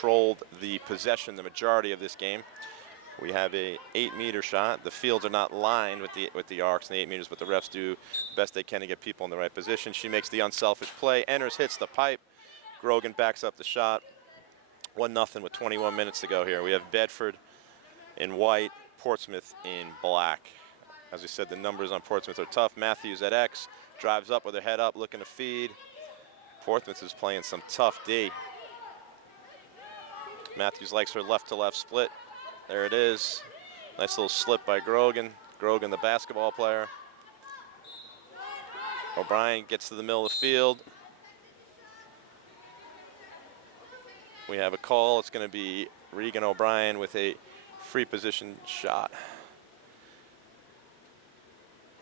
controlled the possession the majority of this game. We have a 8-meter shot. The fields are not lined with the arcs and the 8 meters, but the refs do the best they can to get people in the right position. She makes the unselfish play, enters, hits the pipe. Grogan backs up the shot. 1-0 with 21 minutes to go here. We have Bedford in white, Portsmouth in black. As we said, the numbers on Portsmouth are tough. Matthews at X, drives up with her head up, looking to feed. Portsmouth is playing some tough D. Matthews likes her left-to-left split. There it is. Nice little slip by Grogan. Grogan, the basketball player. O'Brien gets to the middle of the field. We have a call. It's going to be Regan O'Brien with a free position shot.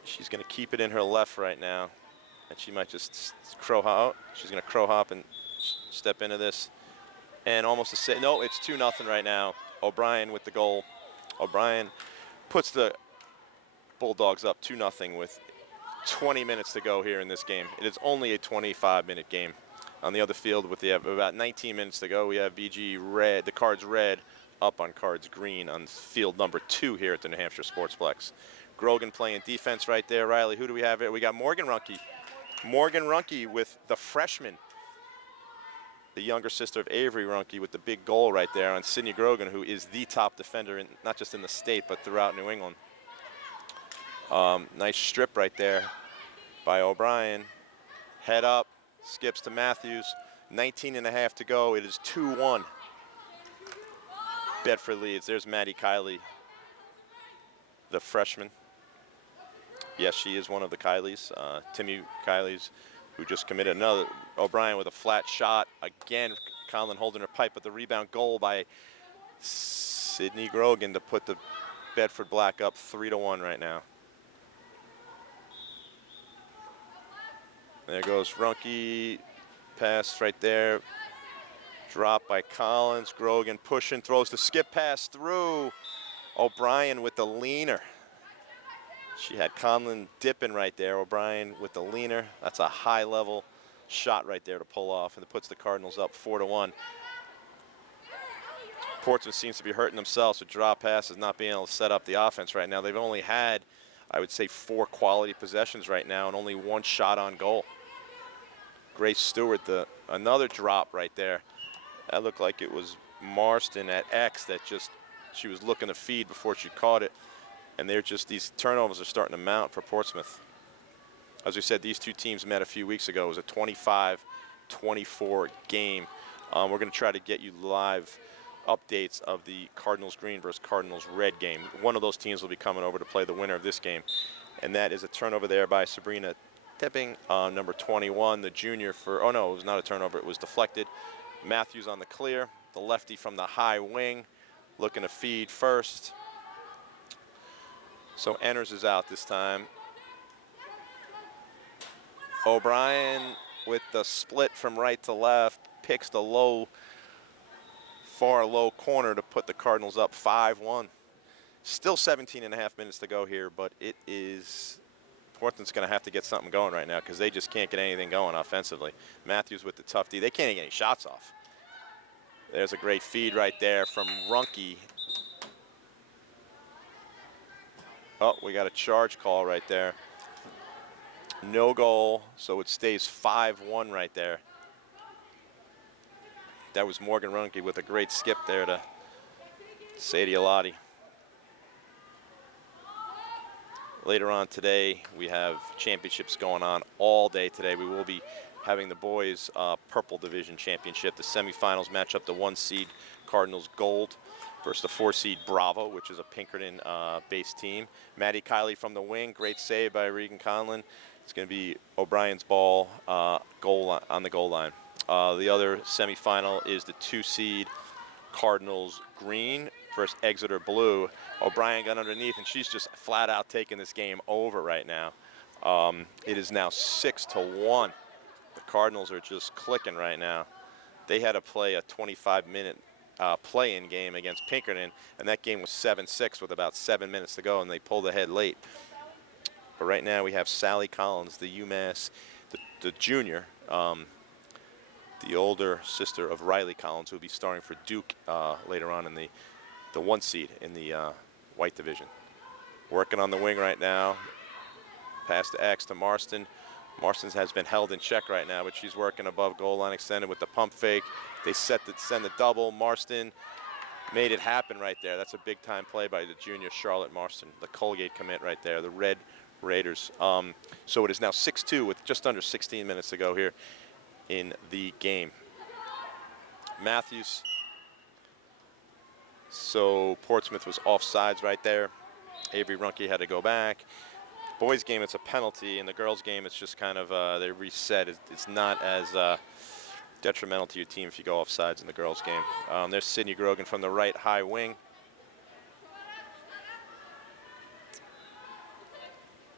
She's going to keep it in her left right now. And she might just crow hop. She's going to crow hop and step into this. And almost a save. No, it's 2-0 right now. O'Brien with the goal. O'Brien puts the Bulldogs up 2-0 with 20 minutes to go here in this game. It is only a 25-minute game. On the other field, with about 19 minutes to go, we have BG red, the cards red, up on cards green on field number 2 here at the New Hampshire Sportsplex. Grogan playing defense right there. Riley, who do we have here? We got Morgan Runke. Morgan Runke with the freshman, the younger sister of Avery Runke, with the big goal right there on Sydney Grogan, who is the top defender, not just in the state, but throughout New England. Nice strip right there by O'Brien. Head up, skips to Matthews. 19.5 to go. It is 2-1. Bedford leads. There's Maddie Kiley, the freshman. Yes, she is one of the Kileys. Timmy Kiley's, who just committed another. O'Brien with a flat shot. Again, Conlon holding her pipe, but the rebound goal by Sydney Grogan to put the Bedford Black up 3-1 right now. There goes Runke. Pass right there. Drop by Collins. Grogan pushing, throws the skip pass through. O'Brien with the leaner. She had Conlon dipping right there. O'Brien with the leaner. That's a high-level shot right there to pull off, and it puts the Cardinals up 4-1. Portsmouth seems to be hurting themselves with drop passes, not being able to set up the offense right now. They've only had, I would say, 4 quality possessions right now and only 1 shot on goal. Grace Stewart, another drop right there. That looked like it was Marston at X that just, she was looking to feed before she caught it. And they're just, these turnovers are starting to mount for Portsmouth. As we said, these two teams met a few weeks ago. It was a 25-24 game. We're going to try to get you live updates of the Cardinals green versus Cardinals red game. One of those teams will be coming over to play the winner of this game. And that is a turnover there by Sabrina Tipping, number 21, the junior for, oh no, it was not a turnover, it was deflected. Matthews on the clear, the lefty from the high wing, looking to feed first. So Enders is out this time. O'Brien with the split from right to left, picks the low, far low corner to put the Cardinals up 5-1. Still 17.5 minutes to go here, but it is, Portland's going to have to get something going right now because they just can't get anything going offensively. Matthews with the tough D. They can't get any shots off. There's a great feed right there from Runke. Oh, we got a charge call right there. No goal, so it stays 5-1 right there. That was Morgan Runke with a great skip there to Sadie Alati. Later on today, we have championships going on all day today. We will be having the boys' Purple Division Championship. The semifinals match up the 1-seed Cardinals Gold versus the 4-seed Bravo, which is a Pinkerton-based team. Maddie Kiley from the wing, great save by Regan Conlon. It's going to be O'Brien's ball on the goal line. The other semifinal is the 2-seed Cardinals Green versus Exeter Blue. O'Brien got underneath, and she's just flat out taking this game over right now. It is now 6-1. The Cardinals are just clicking right now. They had to play a 25-minute play-in game against Pinkerton, and that game was 7-6 with about 7 minutes to go, and they pulled ahead late. But right now we have Sally Collins, the UMass, the junior, the older sister of Riley Collins, who will be starring for Duke later on in the 1 seed in the white division. Working on the wing right now. Pass to X to Marston. Marston has been held in check right now, but she's working above goal line extended with the pump fake. They send the double. Marston made it happen right there. That's a big-time play by the junior Charlotte Marston, the Colgate commit right there, the Red Raiders. So it is now 6-2 with just under 16 minutes to go here in the game. Matthews. So Portsmouth was offsides right there. Avery Runkey had to go back. Boys game, it's a penalty. In the girls game, it's just kind of, they reset. It's not as detrimental to your team if you go offsides in the girls game. There's Sydney Grogan from the right high wing.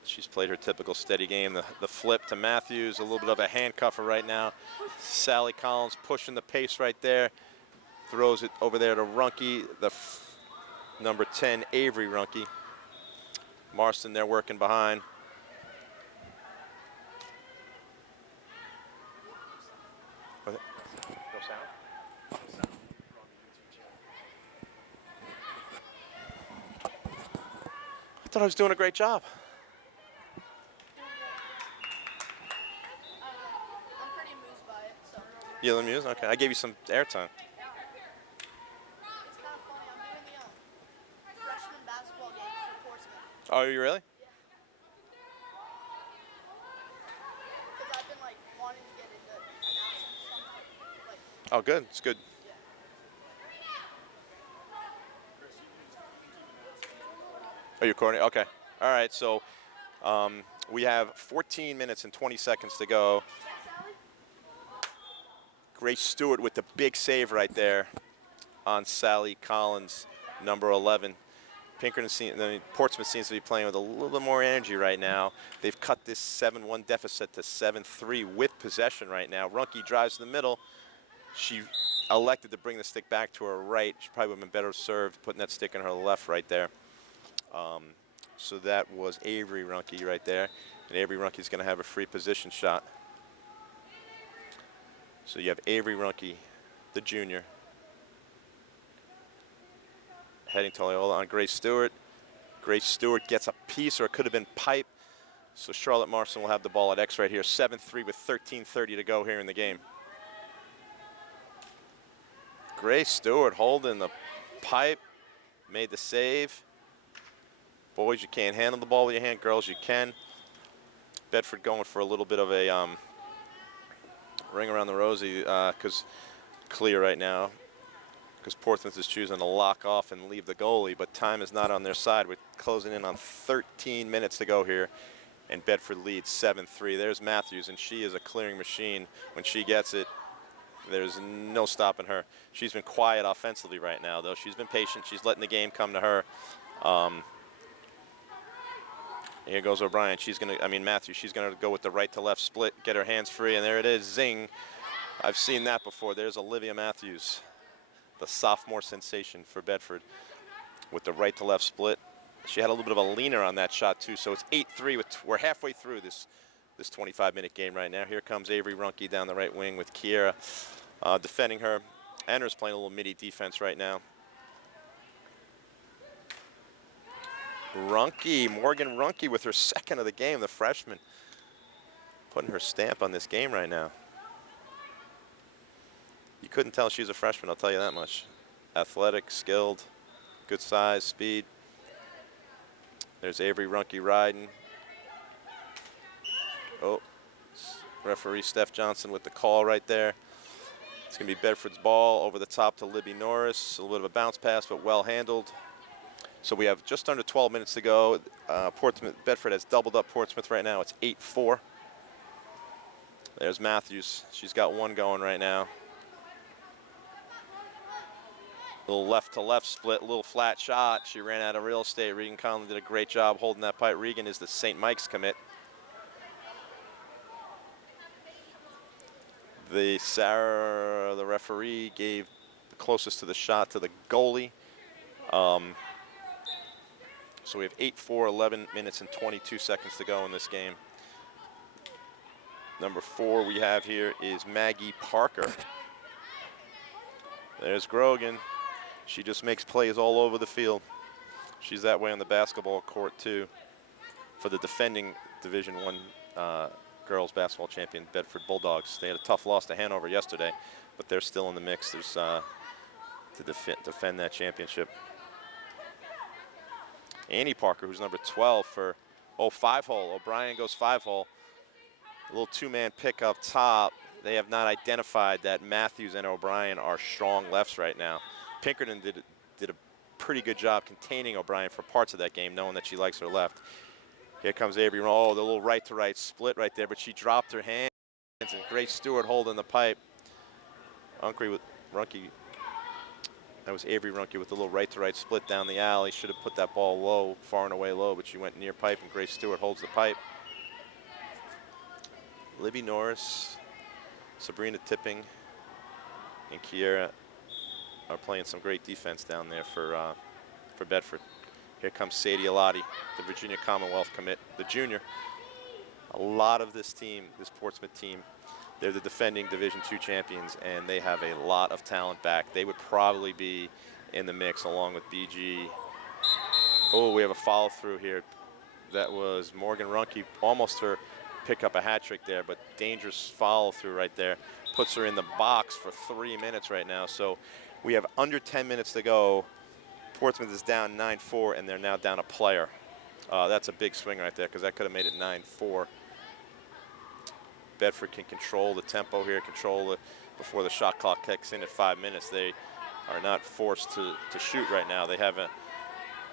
She's played her typical steady game. The flip to Matthews, a little bit of a handcuffer right now. Sally Collins pushing the pace right there. Throws it over there to Runkey, the number 10, Avery Runkey. Marston there working behind. No sound? I thought I was doing a great job. I'm pretty amused by it, so. You amused? Okay, I gave you some airtime. It's kind of funny. I'm doing the freshman basketball game for Portsmouth. Oh, you really? Yeah. Because I've been like wanting to get into announcing something. Like, Oh, good. It's good. yeah. Are you recording? Okay. All right. So we have 14 minutes and 20 seconds to go. Grace Stewart with the big save right there on Sally Collins, number 11. Portsmouth seems to be playing with a little bit more energy right now. They've cut this 7-1 deficit to 7-3 with possession right now. Runkey drives to the middle. She elected to bring the stick back to her right. She probably would have been better served putting that stick in her left right there. So that was Avery Runkey right there. And Avery Runkey's going to have a free position shot. So you have Avery Runkey, the junior, heading to Loyola on Grace Stewart. Grace Stewart gets a piece, or it could have been pipe. So Charlotte Marston will have the ball at X right here. 7-3 with 13:30 to go here in the game. Grace Stewart holding the pipe, made the save. Boys, you can't handle the ball with your hand. Girls, you can. Bedford going for a little bit of a ring around the rosy because clear right now, because Portsmouth is choosing to lock off and leave the goalie, but time is not on their side. We're closing in on 13 minutes to go here, and Bedford leads 7-3. There's Matthews, and she is a clearing machine. When she gets it, there's no stopping her. She's been quiet offensively right now, though. She's been patient. She's letting the game come to her. Here goes O'Brien. Matthews, she's going to go with the right to left split, get her hands free, and there it is, zing. I've seen that before. There's Olivia Matthews, the sophomore sensation for Bedford, with the right to left split. She had a little bit of a leaner on that shot, too, so it's 8-3. We're halfway through this 25-minute game right now. Here comes Avery Runkey down the right wing with Kiera defending her. Anders playing a little midi defense right now. Morgan Runkey with her second of the game, the freshman, putting her stamp on this game right now. You couldn't tell she's a freshman, I'll tell you that much. Athletic, skilled, good size, speed. There's Avery Runkey riding. Oh, referee Steph Johnson with the call right there. It's going to be Bedford's ball over the top to Libby Norris. A little bit of a bounce pass, but well handled. So we have just under 12 minutes to go. Bedford has doubled up Portsmouth right now. It's 8-4. There's Matthews. She's got one going right now. Little left-to-left split, little flat shot. She ran out of real estate. Regan Conlon did a great job holding that pipe. Regan is the St. Mike's commit. The referee gave the closest to the shot to the goalie. So we have 8-4, 11 minutes and 22 seconds to go in this game. Number 4 we have here is Maggie Parker. There's Grogan. She just makes plays all over the field. She's that way on the basketball court too. For the defending Division I girls basketball champion Bedford Bulldogs. They had a tough loss to Hanover yesterday, but they're still in the mix. There's to defend that championship. Annie Parker, who's number 12 for 5-hole. O'Brien goes 5-hole. A little two-man pick up top. They have not identified that Matthews and O'Brien are strong lefts right now. Pinkerton did a pretty good job containing O'Brien for parts of that game, knowing that she likes her left. Here comes Avery. Oh, the little right-to-right split right there, but she dropped her hands, and Grace Stewart holding the pipe. That was Avery Runke with the little right-to-right split down the alley. Should have put that ball low, far and away low, but she went near pipe, and Grace Stewart holds the pipe. Libby Norris, Sabrina Tipping, and Kiera are playing some great defense down there for Bedford. Here comes Sadie Alati, the Virginia Commonwealth commit, the junior. A lot of this team, this Portsmouth team, they're the defending Division II champions, and they have a lot of talent back. They would probably be in the mix along with BG. Oh, we have a follow through here. That was Morgan Runke, almost her pick up a hat trick there, but dangerous follow through right there. Puts her in the box for 3 minutes right now. So we have under 10 minutes to go. Portsmouth is down 9-4, and they're now down a player. That's a big swing right there, because that could have made it 9-4. Bedford can control the tempo here, control it before the shot clock kicks in at 5 minutes. They are not forced to shoot right now. They have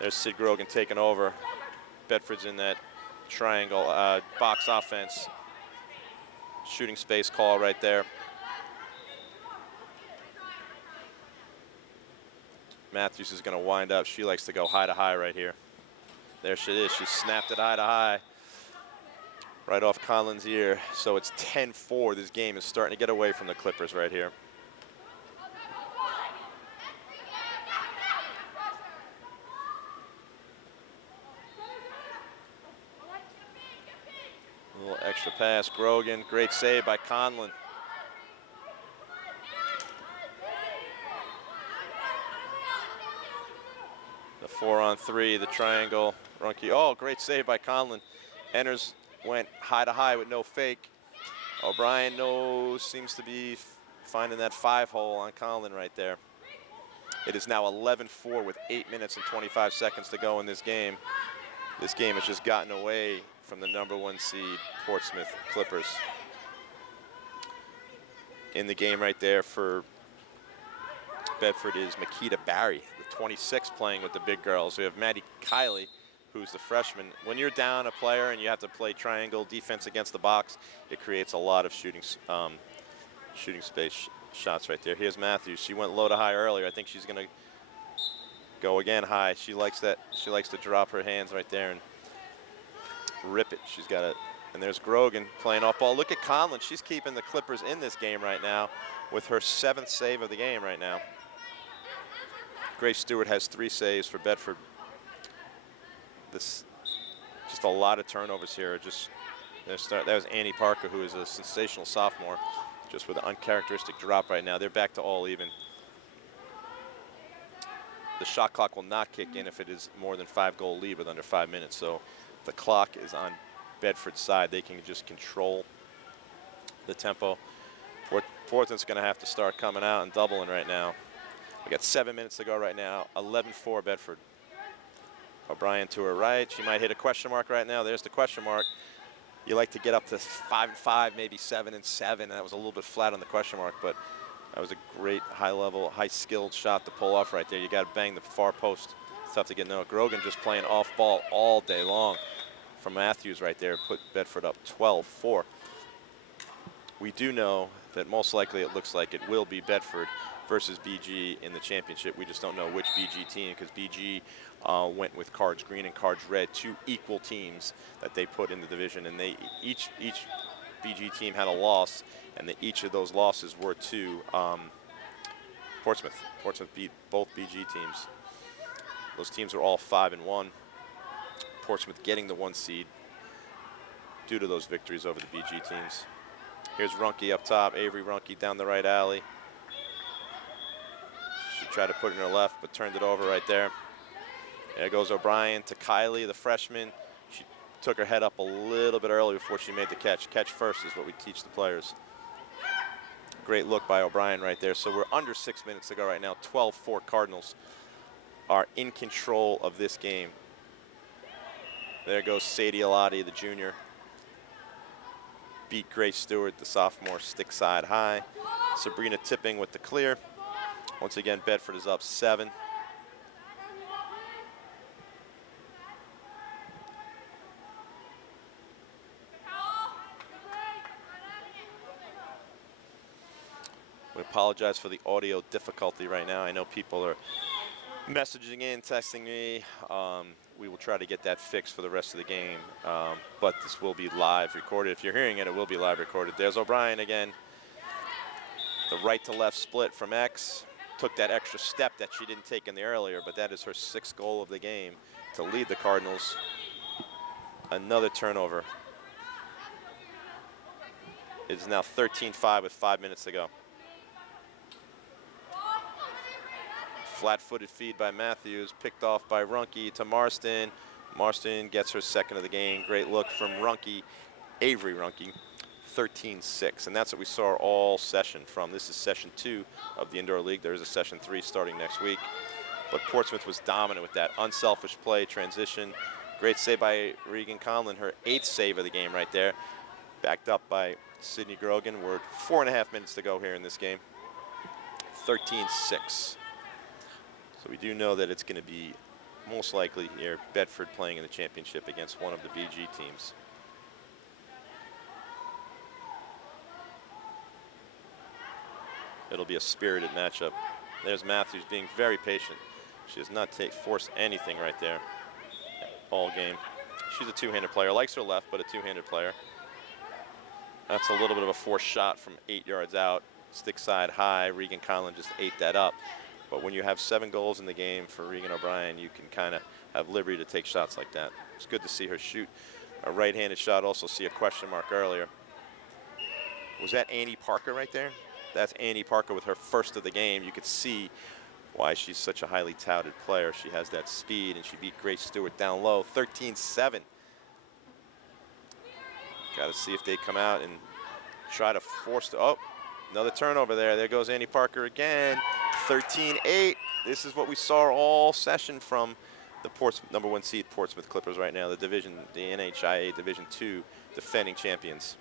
there's Sid Grogan taking over. Bedford's in that triangle box offense. Shooting space call right there. Matthews is going to wind up. She likes to go high to high right here. There she is. She snapped it high to high. Right off Conlon's ear. So it's 10-4. This game is starting to get away from the Clippers right here. A little extra pass. Grogan. Great save by Conlon. The 4-on-3, the triangle. Runke. Oh, great save by Conlon. Enters. Went high to high with no fake. O'Brien seems to be finding that 5-hole on Conlon right there. It is now 11-4 with 8 minutes and 25 seconds to go in this game. This game has just gotten away from the number 1 seed Portsmouth Clippers. In the game right there for Bedford is Makita Barry, the 26 playing with the big girls. We have Maddie Kiley, who's the freshman. When you're down a player and you have to play triangle defense against the box, it creates a lot of shooting space shots right there. Here's Matthews. She went low to high earlier. I think she's going to go again high. She likes that. She likes to drop her hands right there and rip it. She's got it. And there's Grogan playing off ball. Look at Conlon. She's keeping the Clippers in this game right now with her 7th save of the game right now. Grace Stewart has 3 saves for Bedford. Just a lot of turnovers here. That was Annie Parker, who is a sensational sophomore, just with an uncharacteristic drop right now. They're back to all even. The shot clock will not kick in if it is more than 5-goal lead with under 5 minutes. So the clock is on Bedford's side. They can just control the tempo. Portsmouth's going to have to start coming out and doubling right now. We got 7 minutes to go right now. 11-4 Bedford. O'Brien to her right. She might hit a question mark right now. There's the question mark. You like to get up to 5-5, maybe 7-7. That was a little bit flat on the question mark, but that was a great high-level, high-skilled shot to pull off right there. You got to bang the far post. It's tough to get no. Grogan just playing off ball all day long from Matthews right there. Put Bedford up 12-4. We do know that most likely it looks like it will be Bedford versus BG in the championship. We just don't know which BG team, because BG went with cards green and cards red, 2 equal teams that they put in the division, and they each BG team had a loss, and each of those losses were to Portsmouth. Portsmouth beat both BG teams. Those teams are all 5-1. Portsmouth getting the 1 seed due to those victories over the BG teams. Here's Runkey up top. Avery Runkey down the right alley. She tried to put it in her left, but turned it over right there. There goes O'Brien to Kylie, the freshman. She took her head up a little bit early before she made the catch. Catch first is what we teach the players. Great look by O'Brien right there. So we're under 6 minutes to go right now. 12-4 Cardinals are in control of this game. There goes Sadie Alati, the junior. Beat Grace Stewart, the sophomore, stick side high. Sabrina Tipping with the clear. Once again, Bedford is up 7. We apologize for the audio difficulty right now. I know people are messaging in, texting me. We will try to get that fixed for the rest of the game, but this will be live recorded. If you're hearing it, it will be live recorded. There's O'Brien again. The right to left split from X. Took that extra step that she didn't take in the earlier, but that is her 6th goal of the game to lead the Cardinals. Another turnover. It is now 13-5 with 5 minutes to go. Flat-footed feed by Matthews, picked off by Runkey to Marston. Marston gets her 2nd of the game. Great look from Runkey, Avery Runkey, 13-6. And that's what we saw all session from. This is session 2 of the Indoor League. There is a session 3 starting next week. But Portsmouth was dominant with that unselfish play, transition. Great save by Regan Conlon, her 8th save of the game right there. Backed up by Sydney Grogan. We're 4.5 minutes to go here in this game. 13-6. So we do know that it's going to be most likely here Bedford playing in the championship against one of the BG teams. It'll be a spirited matchup. There's Matthews being very patient. She does not force anything right there all game. She's a two-handed player. Likes her left, but a two-handed player. That's a little bit of a forced shot from 8 yards out. Stick side high. Regan Conlon just ate that up. But when you have 7 goals in the game for Regan O'Brien, you can kind of have liberty to take shots like that. It's good to see her shoot a right-handed shot. Also see a question mark earlier. Was that Annie Parker right there? That's Annie Parker with her 1st of the game. You could see why she's such a highly touted player. She has that speed, and she beat Grace Stewart down low, 13-7. Got to see if they come out and try to force the, oh, another turnover there. There goes Annie Parker again. 13-8. This is what we saw all session from the Portsmouth #1 seed Portsmouth Clippers right now, the NHIA Division II defending champions.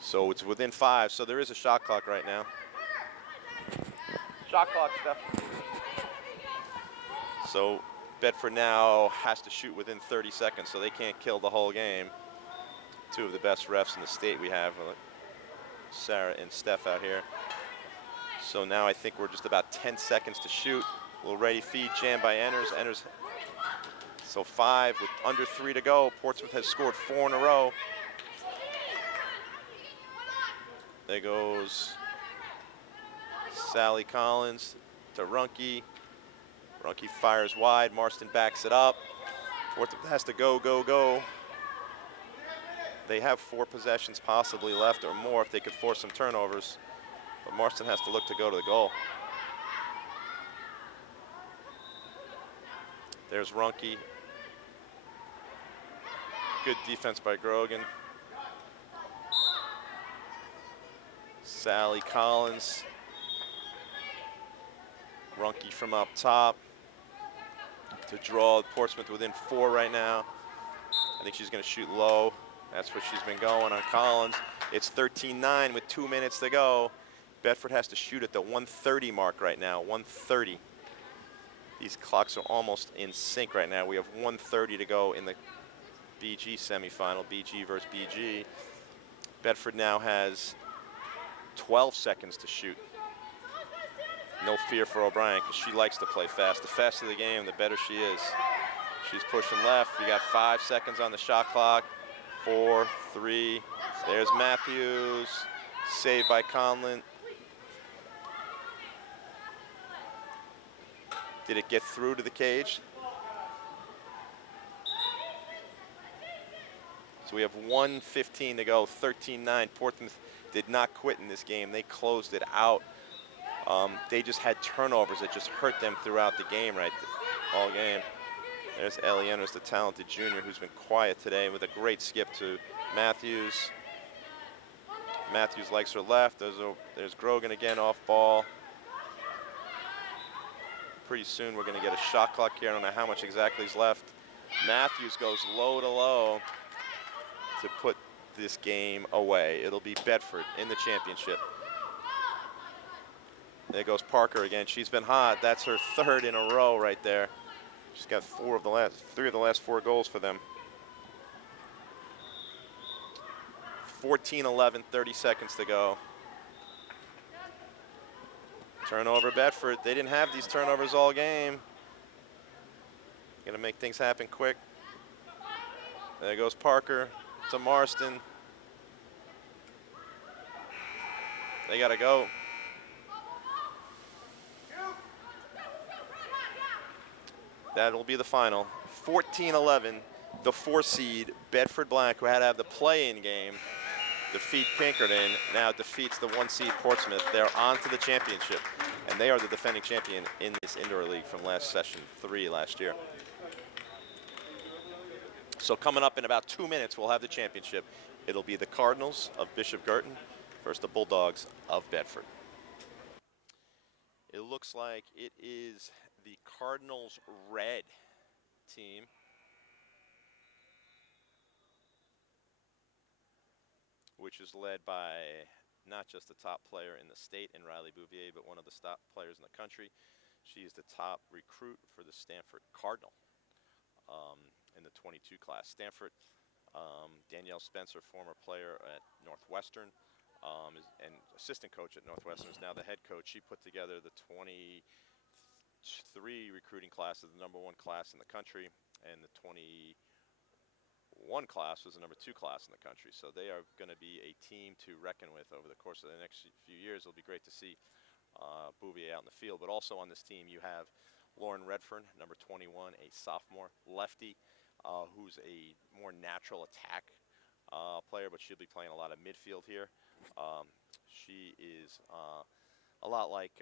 So it's within 5, so there is a shot clock right now. Shot clock, Steph. So Bedford now has to shoot within 30 seconds, so they can't kill the whole game. 2 of the best refs in the state we have, Sarah and Steph out here. So now I think we're just about 10 seconds to shoot. A little ready feed, jam by Enders. Enders, so 5 with under 3 to go. Portsmouth has scored 4 in a row. There goes Sally Collins to Runkey. Runkey fires wide. Marston backs it up. Portsmouth has to go, go, go. They have 4 possessions possibly left or more if they could force some turnovers. But Marston has to look to go to the goal. There's Runkey. Good defense by Grogan. Sally Collins. Runkey from up top to draw Portsmouth within 4 right now. I think she's going to shoot low. That's what she's been going on Collins. It's 13-9 with 2 minutes to go. Bedford has to shoot at the 1:30 mark right now, 1:30. These clocks are almost in sync right now. We have 1:30 to go in the BG semifinal, BG versus BG. Bedford now has 12 seconds to shoot. No fear for O'Brien because she likes to play fast. The faster the game, the better she is. She's pushing left. You got 5 seconds on the shot clock. 4, 3. There's Matthews. Saved by Conlon. Did it get through to the cage? So we have 1:15 to go, 13-9. Portsmouth did not quit in this game. They closed it out. They just had turnovers that just hurt them throughout the game, all game. There's Ellie Enders, the talented junior, who's been quiet today with a great skip to Matthews. Matthews likes her left. There's Grogan again off ball. Pretty soon we're going to get a shot clock here. I don't know how much exactly is left. Matthews goes low to low to put this game away. It'll be Bedford in the championship. There goes Parker again. She's been hot. That's her third in a row right there. She's got three of the last 4 goals for them. 14-11, 30 seconds to go. Turnover Bedford. They didn't have these turnovers all game. Gonna make things happen quick. There goes Parker to Marston. They gotta go. That'll be the final. 14-11, the 4 seed Bedford Black, who had to have the play-in game, defeat Pinkerton, now defeats the 1 seed Portsmouth. They're on to the championship, and they are the defending champion in this indoor league from last session 3 last year. So coming up in about 2 minutes, we'll have the championship. It'll be the Cardinals of Bishop Guertin versus the Bulldogs of Bedford. It looks like it is the Cardinals red team. Which is led by not just the top player in the state in Riley Bouvier, but one of the top players in the country. She is the top recruit for the Stanford Cardinal in the 22 class. Stanford, Danielle Spencer, former player at Northwestern, and assistant coach at Northwestern, is now the head coach. She put together the 23 recruiting class as the #1 class in the country, and the 21 class was the #2 class in the country. So they are going to be a team to reckon with over the course of the next few years. It'll be great to see Bouvier out in the field. But also on this team, you have Lauren Redfern, #21, a sophomore lefty, who's a more natural attack player, but she'll be playing a lot of midfield here. She is a lot like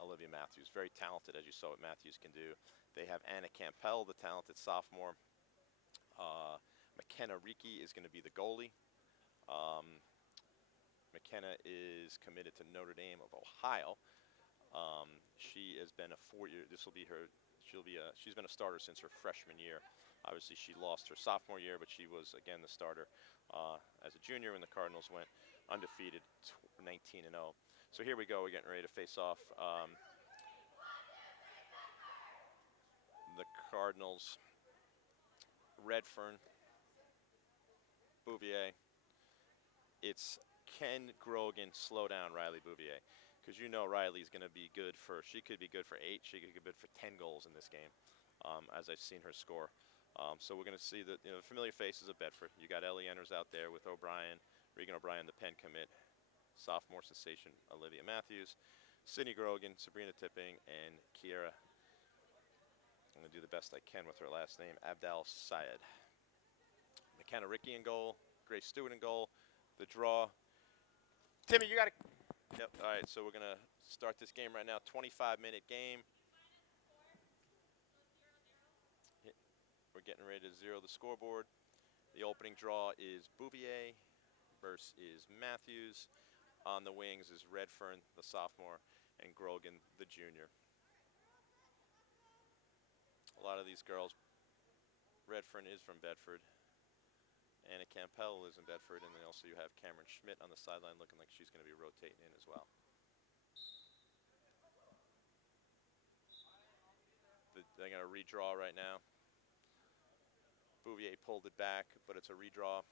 Olivia Matthews, very talented, as you saw what Matthews can do. They have Anna Campbell, the talented sophomore. McKenna Ricci is going to be the goalie. McKenna is committed to Notre Dame of Ohio. She has been a 4-year. This will be her. She's been a starter since her freshman year. Obviously, she lost her sophomore year, but she was again the starter as a junior when the Cardinals went undefeated, 19-0. So here we go. We're getting ready to face off. The Cardinals. Redfern, Bouvier. It's can Grogan slow down Riley Bouvier? Because you know Riley's going to be good for, she could be good for 8, she could be good for 10 goals in this game, as I've seen her score. So we're going to see the familiar faces of Bedford. You got Ellie Enders out there with O'Brien, Regan O'Brien, the Penn commit, sophomore sensation Olivia Matthews, Sydney Grogan, Sabrina Tipping, and Kiera. I'm going to do the best I can with her last name, Abdal Syed. McKenna Ricci in goal, Grace Stewart in goal. The draw. Timmy, you got it. Yep. All right, so we're going to start this game right now. 25-minute game. We're getting ready to zero the scoreboard. The opening draw is Bouvier versus Matthews. On the wings is Redfern, the sophomore, and Grogan, the junior. A lot of these girls, Redfern is from Bedford. Anna Campbell is in Bedford, and then also you have Cameron Schmidt on the sideline looking like she's going to be rotating in as well. They're going to redraw right now. Bouvier pulled it back, but it's a redraw.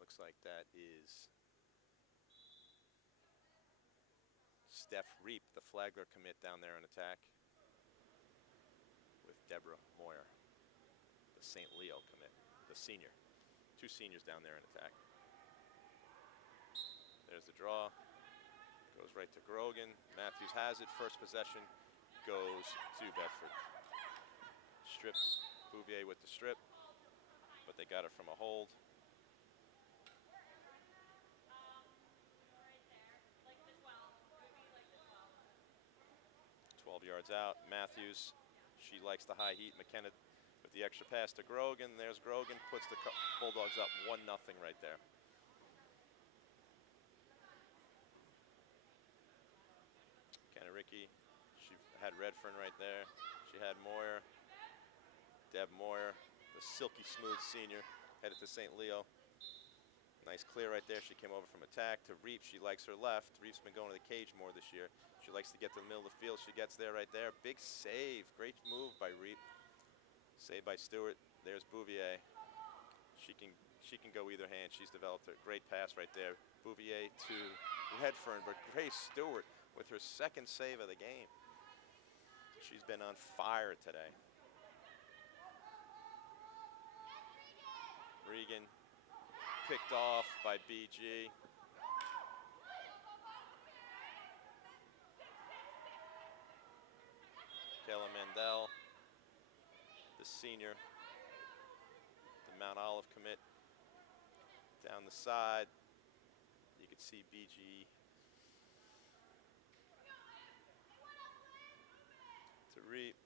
Looks like that is Steph Reap, the Flagler commit down there in attack, with Deborah Moyer, the St. Leo commit, the senior. 2 seniors down there in attack. There's the draw. Goes right to Grogan. Matthews has it. First possession goes to Bedford. Strip. Bouvier with the strip. but they got it from a hold. 12 yards out. Matthews, she likes the high heat. McKenna with the extra pass to Grogan. There's Grogan, puts the Bulldogs up 1-0 right there. McKenna Ricky, she had Redfern right there. She had Moyer, Deb Moyer, the silky smooth senior, headed to St. Leo. Nice clear right there. She came over from attack to Reap. She likes her left. Reap's been going to the cage more this year. She likes to get to the middle of the field. She gets there right there. Big save. Great move by Reap. Save by Stewart. There's Bouvier. She can go either hand. She's developed a great pass right there. Bouvier to Redfern, but Grace Stewart with her second save of the game. She's been on fire today. Regan picked off by BG. Kayla Mandel, the senior, the Mount Olive commit, down the side. You can see BG to Reap.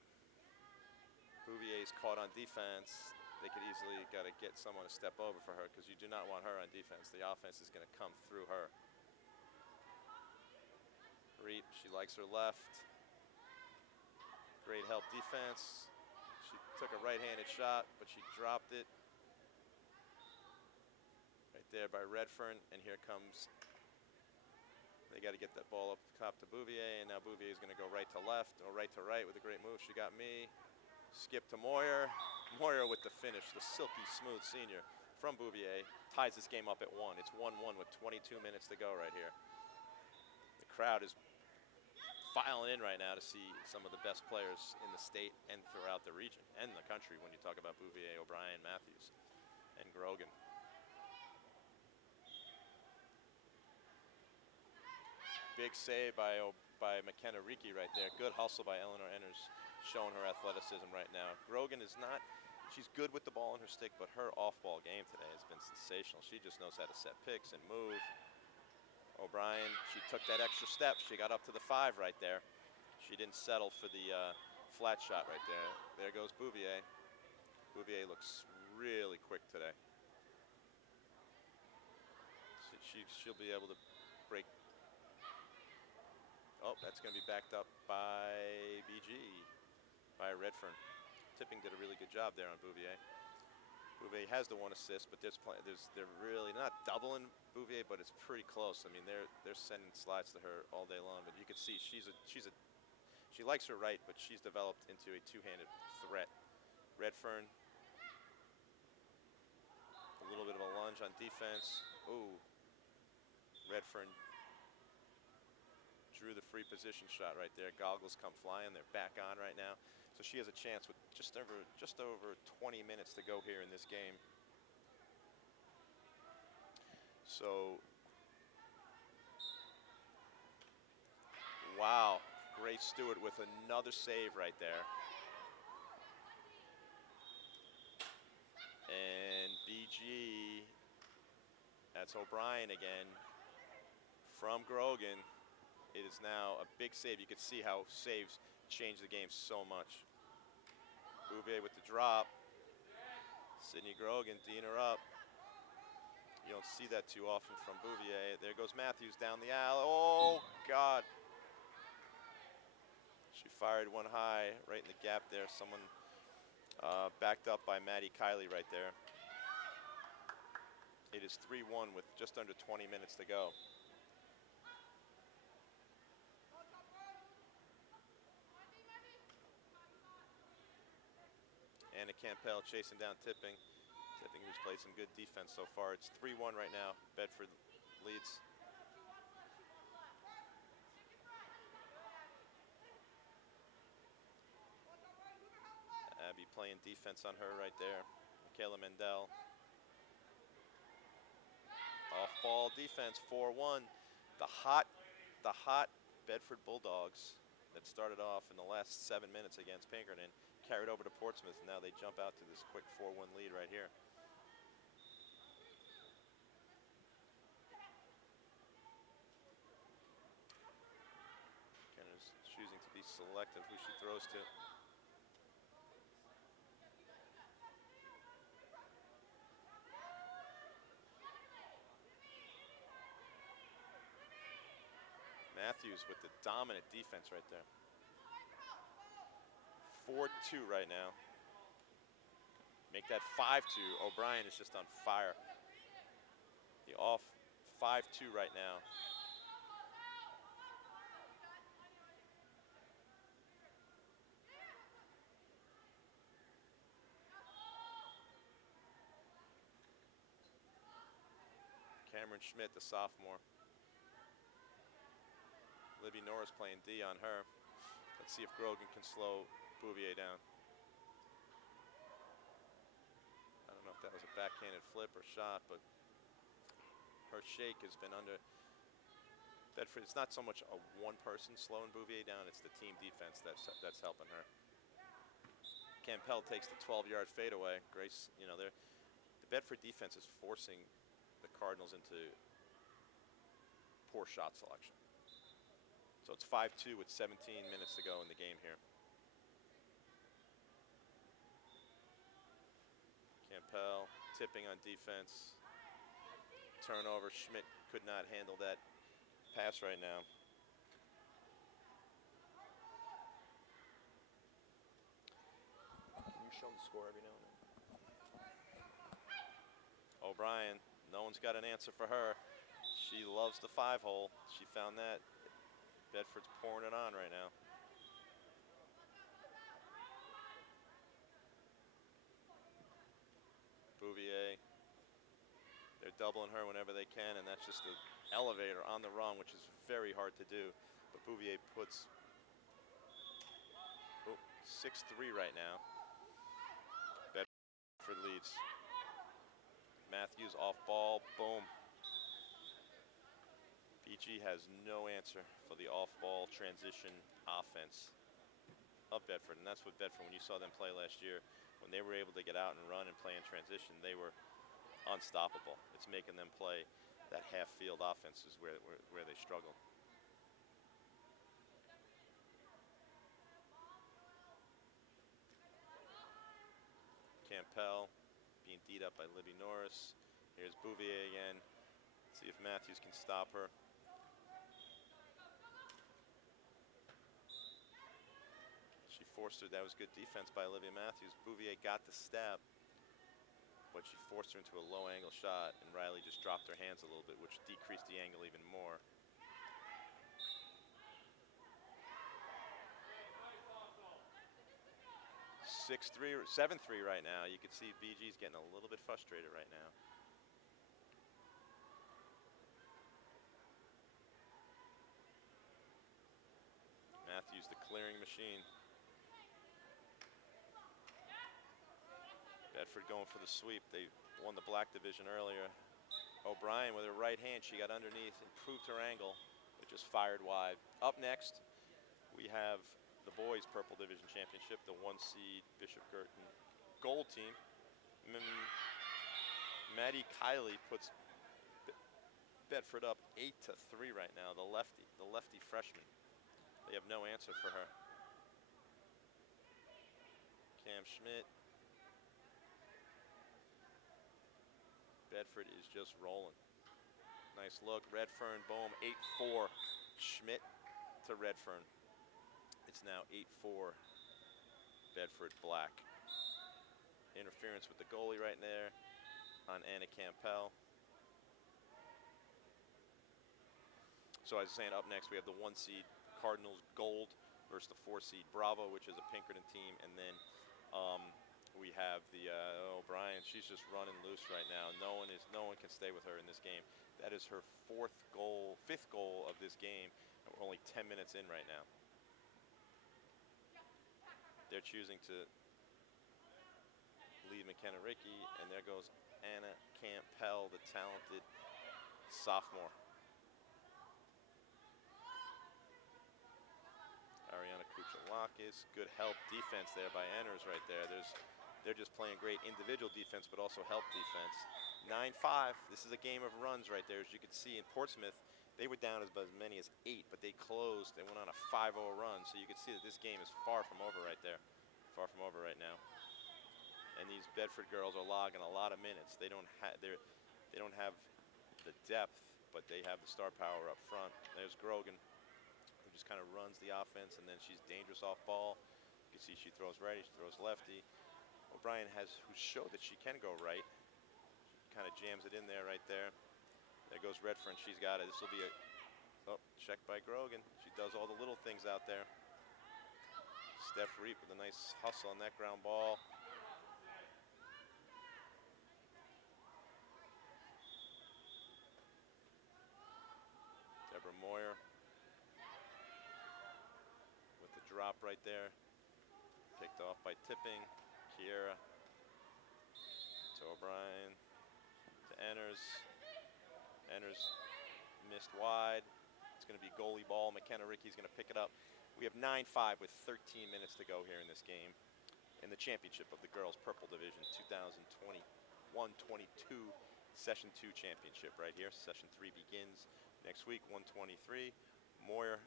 Bouvier's caught on defense. They could easily got to get someone to step over for her because you do not want her on defense. The offense is going to come through her. Reap, she likes her left. Great help defense. She took a right-handed shot, but she dropped it. Right there by Redfern, and here comes, they got to get that ball up top to Bouvier, and now Bouvier is going to go right to left or right to right with a great move. She got me. Skip to Moyer. Moyer with the finish, the silky smooth senior from Bouvier, ties this game up at 1. It's 1-1 with 22 minutes to go right here. The crowd is filing in right now to see some of the best players in the state and throughout the region and the country when you talk about Bouvier, O'Brien, Matthews, and Grogan. Big save by McKenna Riki right there. Good hustle by Eleanor Enners, showing her athleticism right now. Grogan is not, she's good with the ball in her stick, but her off-ball game today has been sensational. She just knows how to set picks and move. O'Brien, she took that extra step. She got up to the 5 right there. She didn't settle for the flat shot right there. There goes Bouvier. Bouvier looks really quick today. She'll be able to break. Oh, that's going to be backed up by BG, by Redfern. Tipping did a really good job there on Bouvier. Bouvier has the 1 assist, but they're really not doubling Bouvier, but it's pretty close. I mean, they're sending slides to her all day long, but you can see she likes her right, but she's developed into a two-handed threat. Redfern, a little bit of a lunge on defense. Ooh, Redfern drew the free position shot right there. Goggles come flying. They're back on right now. So she has a chance with just over 20 minutes to go here in this game. So, wow, Grace Stewart with another save right there. And BG, that's O'Brien again from Grogan. It is now a big save. You can see how saves change the game so much. Bouvier with the drop. Sydney Grogan D'ing her up. You don't see that too often from Bouvier. There goes Matthews down the alley. Oh, God. She fired one high right in the gap there. Someone backed up by Maddie Kiley right there. It is 3-1 with just under 20 minutes to go. Anna Campbell chasing down Tipping. Tipping, who's played some good defense so far. It's 3-1 right now. Bedford leads. Abby playing defense on her right there. Michaela Mendel. Off-ball defense, 4-1. The hot Bedford Bulldogs that started off in the last 7 minutes against Pinkerton carried over to Portsmouth. Now they jump out to this quick 4-1 lead right here. selective who she throws to. Matthews with the dominant defense right there. 4-2 right now. Make that 5-2. O'Brien is just on fire. The off 5-2 right now. Cameron Schmidt, the sophomore. Libby Norris playing D on her. Let's see if Grogan can slow Bouvier down. I don't know if that was a backhanded flip or shot, but her shake has been under Bedford. It's not so much a one person slowing Bouvier down, it's the team defense that's helping her. Campbell takes the 12-yard fadeaway. Grace, you know, the Bedford defense is forcing the Cardinals into poor shot selection. So it's 5-2 with 17 minutes to go in the game here. Campbell tipping on defense. Turnover. Schmidt could not handle that pass right now. Can you show them the score every now and then? O'Brien, no one's got an answer for her. She loves the 5-hole. She found that. Bedford's pouring it on right now. Bouvier, they're doubling her whenever they can, and that's just an elevator on the run, which is very hard to do. But Bouvier puts 6-3 right now. Bedford leads. Matthews off ball, boom. BG has no answer for the off-ball transition offense of Bedford, and that's what Bedford, when you saw them play last year, when they were able to get out and run and play in transition, they were unstoppable. It's making them play that half-field offense is where they struggle. Campbell being beat up by Libby Norris. Here's Bouvier again. See if Matthews can stop her. She forced her. That was good defense by Olivia Matthews. Bouvier got the step, but she forced her into a low angle shot, and Riley just dropped her hands a little bit, which decreased the angle even more. (6-3) 7-3 right now. You can see BG's getting a little bit frustrated right now. Matthews, the clearing machine. Bedford going for the sweep. They won the black division earlier. O'Brien with her right hand, she got underneath, improved her angle, but just fired wide. Up next, we have the boys' purple division championship, the 1-seed Bishop Guertin gold team. Maddie Kiley puts Bedford up 8-3 right now. The lefty freshman. They have no answer for her. Cam Schmidt. Bedford is just rolling. Nice look. Redfern, boom, 8-4. Schmidt to Redfern. It's now 8-4. Bedford black. Interference with the goalie right there on Anna Campbell. So as I was saying, up next we have the 1-seed Cardinals gold versus the 4-seed Bravo, which is a Pinkerton team, and then we have the O'Brien. She's just running loose right now. No one can stay with her in this game. That is her fifth goal of this game, and we're only 10 minutes in right now. They're choosing to leave McKenna Rickey, and there goes Anna Campbell, the talented sophomore. Ariana Kuchalakis, good help defense there by Enners right there. They're just playing great individual defense, but also help defense. 9-5, this is a game of runs right there. As you can see in Portsmouth, They were down as many as 8, but they closed. They went on a 5-0 run. So you can see that this game is far from over right there. Far from over right now. And these Bedford girls are logging a lot of minutes. They don't have the depth, but they have the star power up front. There's Grogan, who just kind of runs the offense, and then she's dangerous off ball. You can see she throws righty, she throws lefty. O'Brien who showed that she can go right. Kind of jams it in there right there. There goes Redfern, she's got it. This will be a check by Grogan. She does all the little things out there. Steph Reap with a nice hustle on that ground ball. Deborah Moyer with the drop right there. Picked off by Tipping. Kiera to O'Brien to Enners. Enners missed wide. It's going to be goalie ball. McKenna Ricky's going to pick it up. We have 9-5 with 13 minutes to go here in this game in the championship of the girls purple division 2021-22 session 2 championship right here. Session 3 begins next week, 123. Moyer,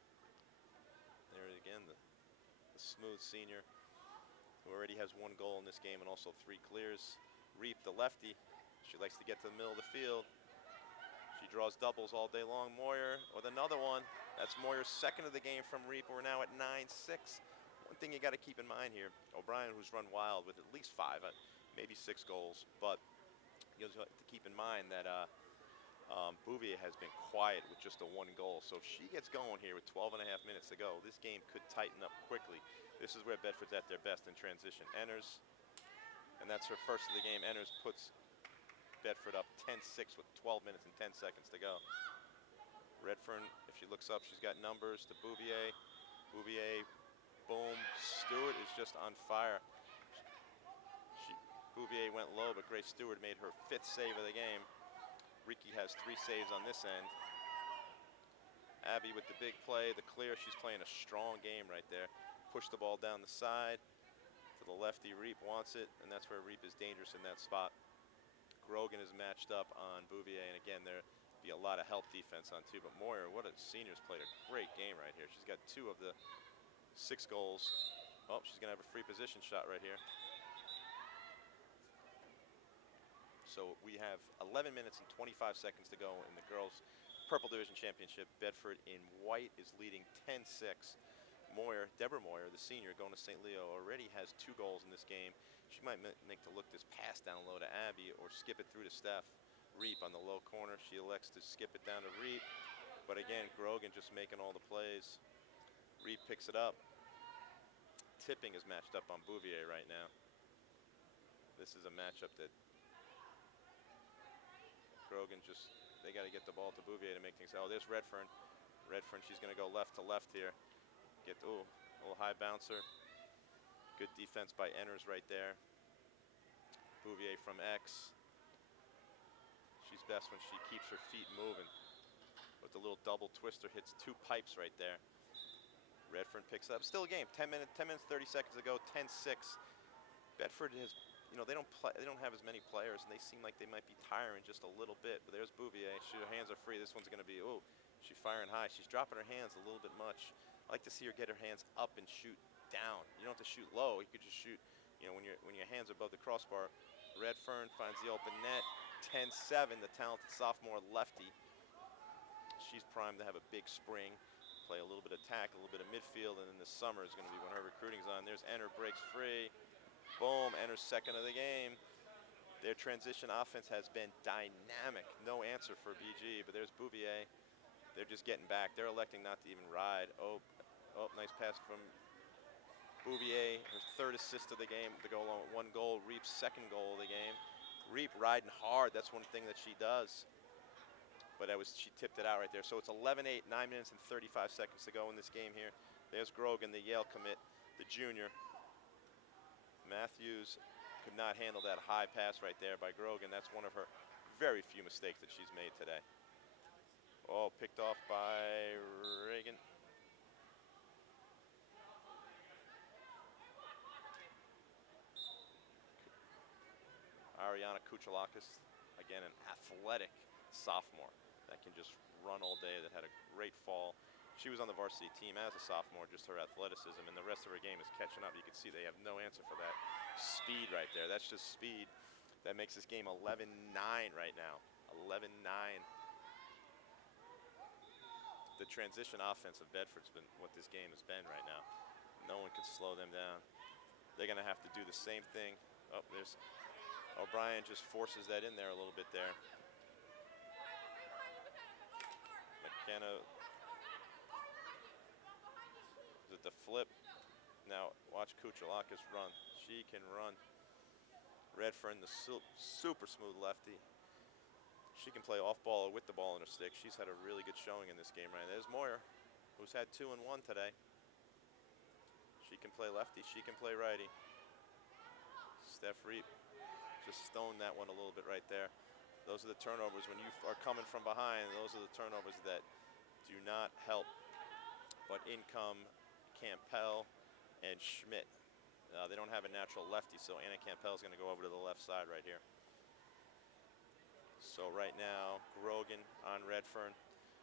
there again, the smooth senior who already has 1 goal in this game and also 3 clears. Reap, the lefty, she likes to get to the middle of the field. She draws doubles all day long. Moyer with another one. That's Moyer's second of the game from Reap. We're now at 9-6. One thing you got to keep in mind here, O'Brien, who's run wild with at least 5, maybe 6 goals, but you have to keep in mind that Bouvier has been quiet with just a 1 goal. So if she gets going here with 12.5 minutes to go, this game could tighten up quickly. This is where Bedford's at their best in transition. Enners, and that's her first of the game. Enners puts Bedford up 10-6 with 12 minutes and 10 seconds to go. Redfern, if she looks up, she's got numbers to Bouvier. Bouvier, boom. Stewart is just on fire. Bouvier went low, but Grace Stewart made her 5th save of the game. Ricky has 3 saves on this end. Abby with the big play, the clear. She's playing a strong game right there. Push the ball down the side to the lefty. Reap wants it, and that's where Reap is dangerous in that spot. Grogan is matched up on Bouvier, and again, there'll be a lot of help defense on too. But Moyer, what a senior's played a great game right here. She's got 2 of the 6 goals. Oh, she's gonna have a free position shot right here. So we have 11 minutes and 25 seconds to go in the girls' Purple Division Championship. Bedford in white is leading 10-6. Moyer, Deborah Moyer, the senior, going to St. Leo, already has 2 goals in this game. She might make to look this pass down low to Abby or skip it through to Steph. Reap on the low corner. She elects to skip it down to Reap. But again, Grogan just making all the plays. Reap picks it up. Tipping is matched up on Bouvier right now. This is a matchup that Grogan just, they got to get the ball to Bouvier to make things. Oh, there's Redfern. Redfern, she's going to go left to left here. Get, ooh, a little high bouncer. Good defense by Enners right there. Bouvier from X. She's best when she keeps her feet moving. With the little double twister, hits 2 pipes right there. Redfern picks up. Still a game. 10 minutes, 30 seconds to go. 10-6. Bedford has, you know, they don't have as many players, and they seem like they might be tiring just a little bit. But there's Bouvier. Her hands are free. This one's going to be, oh, she's firing high. She's dropping her hands a little bit much. I like to see her get her hands up and shoot down. You don't have to shoot low. You could just shoot, you know, when your hands are above the crossbar. Redfern finds the open net. 10-7, the talented sophomore lefty. She's primed to have a big spring, play a little bit of attack, a little bit of midfield, and then this summer is going to be when her recruiting's on. There's Enner, breaks free. Boom, Enner's second of the game. Their transition offense has been dynamic. No answer for BG, but there's Bouvier. They're just getting back. They're electing not to even ride. Oh, nice pass from Bouvier, her 3rd assist of the game to go along with 1 goal. Reap's 2nd goal of the game. Reap riding hard. That's one thing that she does. But she tipped it out right there. So it's 11-8, 9 minutes and 35 seconds to go in this game here. There's Grogan, the Yale commit, the junior. Matthews could not handle that high pass right there by Grogan. That's one of her very few mistakes that she's made today. Oh, picked off by Reagan. Ariana Kuchalakis, again, an athletic sophomore. that can just run all day, that had a great fall. She was on the varsity team as a sophomore, just her athleticism, and the rest of her game is catching up. You can see they have no answer for that speed right there. That's just speed that makes this game 11-9 right now. 11-9. The transition offense of Bedford's been what this game has been right now. No one can slow them down. They're going to have to do the same thing. Oh, there's O'Brien just forces that in there a little bit there. McKenna. Is it the flip? Now watch Kuchalakis run. She can run. Redfern, the super smooth lefty. She can play off ball or with the ball in her stick. She's had a really good showing in this game right now. There's Moyer, who's had 2 and 1 today. She can play lefty. She can play righty. Steph Reap just stoned that one a little bit right there. Those are the turnovers when you are coming from behind. Those are the turnovers that do not help. But in come Campbell and Schmidt. They don't have a natural lefty, so Anna Campbell is going to go over to the left side right here. So right now, Grogan on Redfern.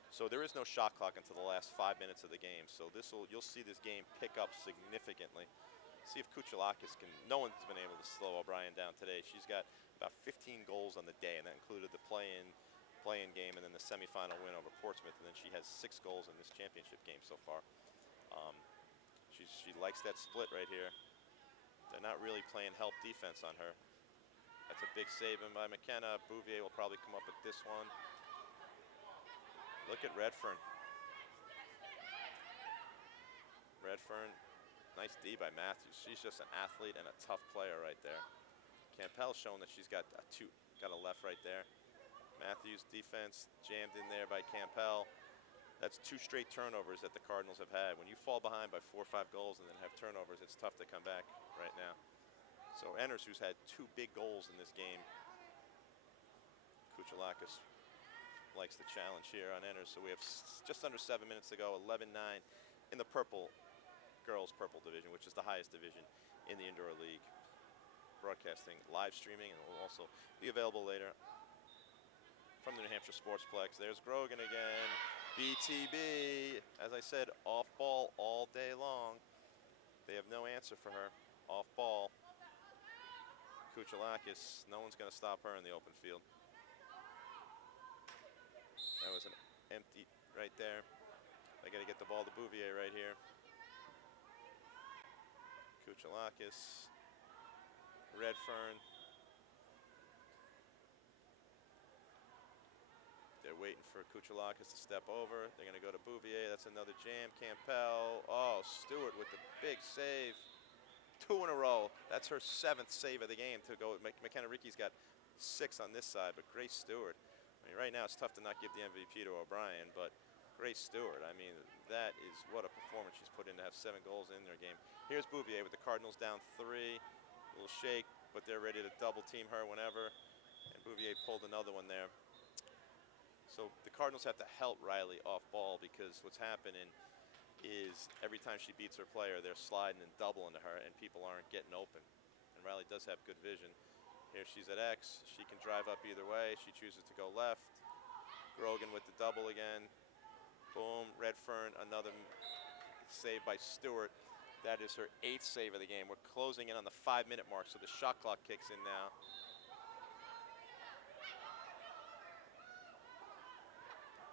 So there is no shot clock until the last 5 minutes of the game. So you'll see this game pick up significantly. See if Kuchalakis can. No one's been able to slow O'Brien down today. She's got about 15 goals on the day, and that included the play-in game and then the semifinal win over Portsmouth. And then she has 6 goals in this championship game so far. She likes that split right here. They're not really playing help defense on her. That's a big save in by McKenna. Bouvier will probably come up with this one. Look at Redfern. Redfern, nice D by Matthews. She's just an athlete and a tough player right there. Campbell's showing that she's got a left right there. Matthews defense jammed in there by Campbell. That's 2 straight turnovers that the Cardinals have had. When you fall behind by 4 or 5 goals and then have turnovers, it's tough to come back right now. So Enners, who's had 2 big goals in this game. Kuchalakis likes the challenge here on Enners. So we have just under 7 minutes to go, 11-9 in the girls purple division, which is the highest division in the indoor league. Broadcasting, live streaming, and will also be available later from the New Hampshire Sportsplex. There's Grogan again. BTB, as I said, off ball all day long. They have no answer for her. Off ball. Kuchalakis, no one's going to stop her in the open field. That was an empty right there. They got to get the ball to Bouvier right here. Kuchalakis, Redfern. They're waiting for Kuchalakis to step over. They're going to go to Bouvier. That's another jam. Campbell. Oh, Stewart with the big save. 2 in a row. That's her 7th save of the game to go. McKenna Ricky's got 6 on this side, but Grace Stewart. I mean, right now it's tough to not give the MVP to O'Brien, but Grace Stewart, I mean, that is what a performance she's put in to have 7 goals in their game. Here's Bouvier with the Cardinals down 3. A little shake, but they're ready to double team her whenever. And Bouvier pulled another one there. So the Cardinals have to help Riley off ball because what's happening is every time she beats her player, they're sliding and doubling to her, and people aren't getting open. And Riley does have good vision. Here she's at X. She can drive up either way. She chooses to go left. Grogan with the double again. Boom. Redfern, another save by Stewart. That is her 8th save of the game. We're closing in on the 5-minute mark, so the shot clock kicks in now.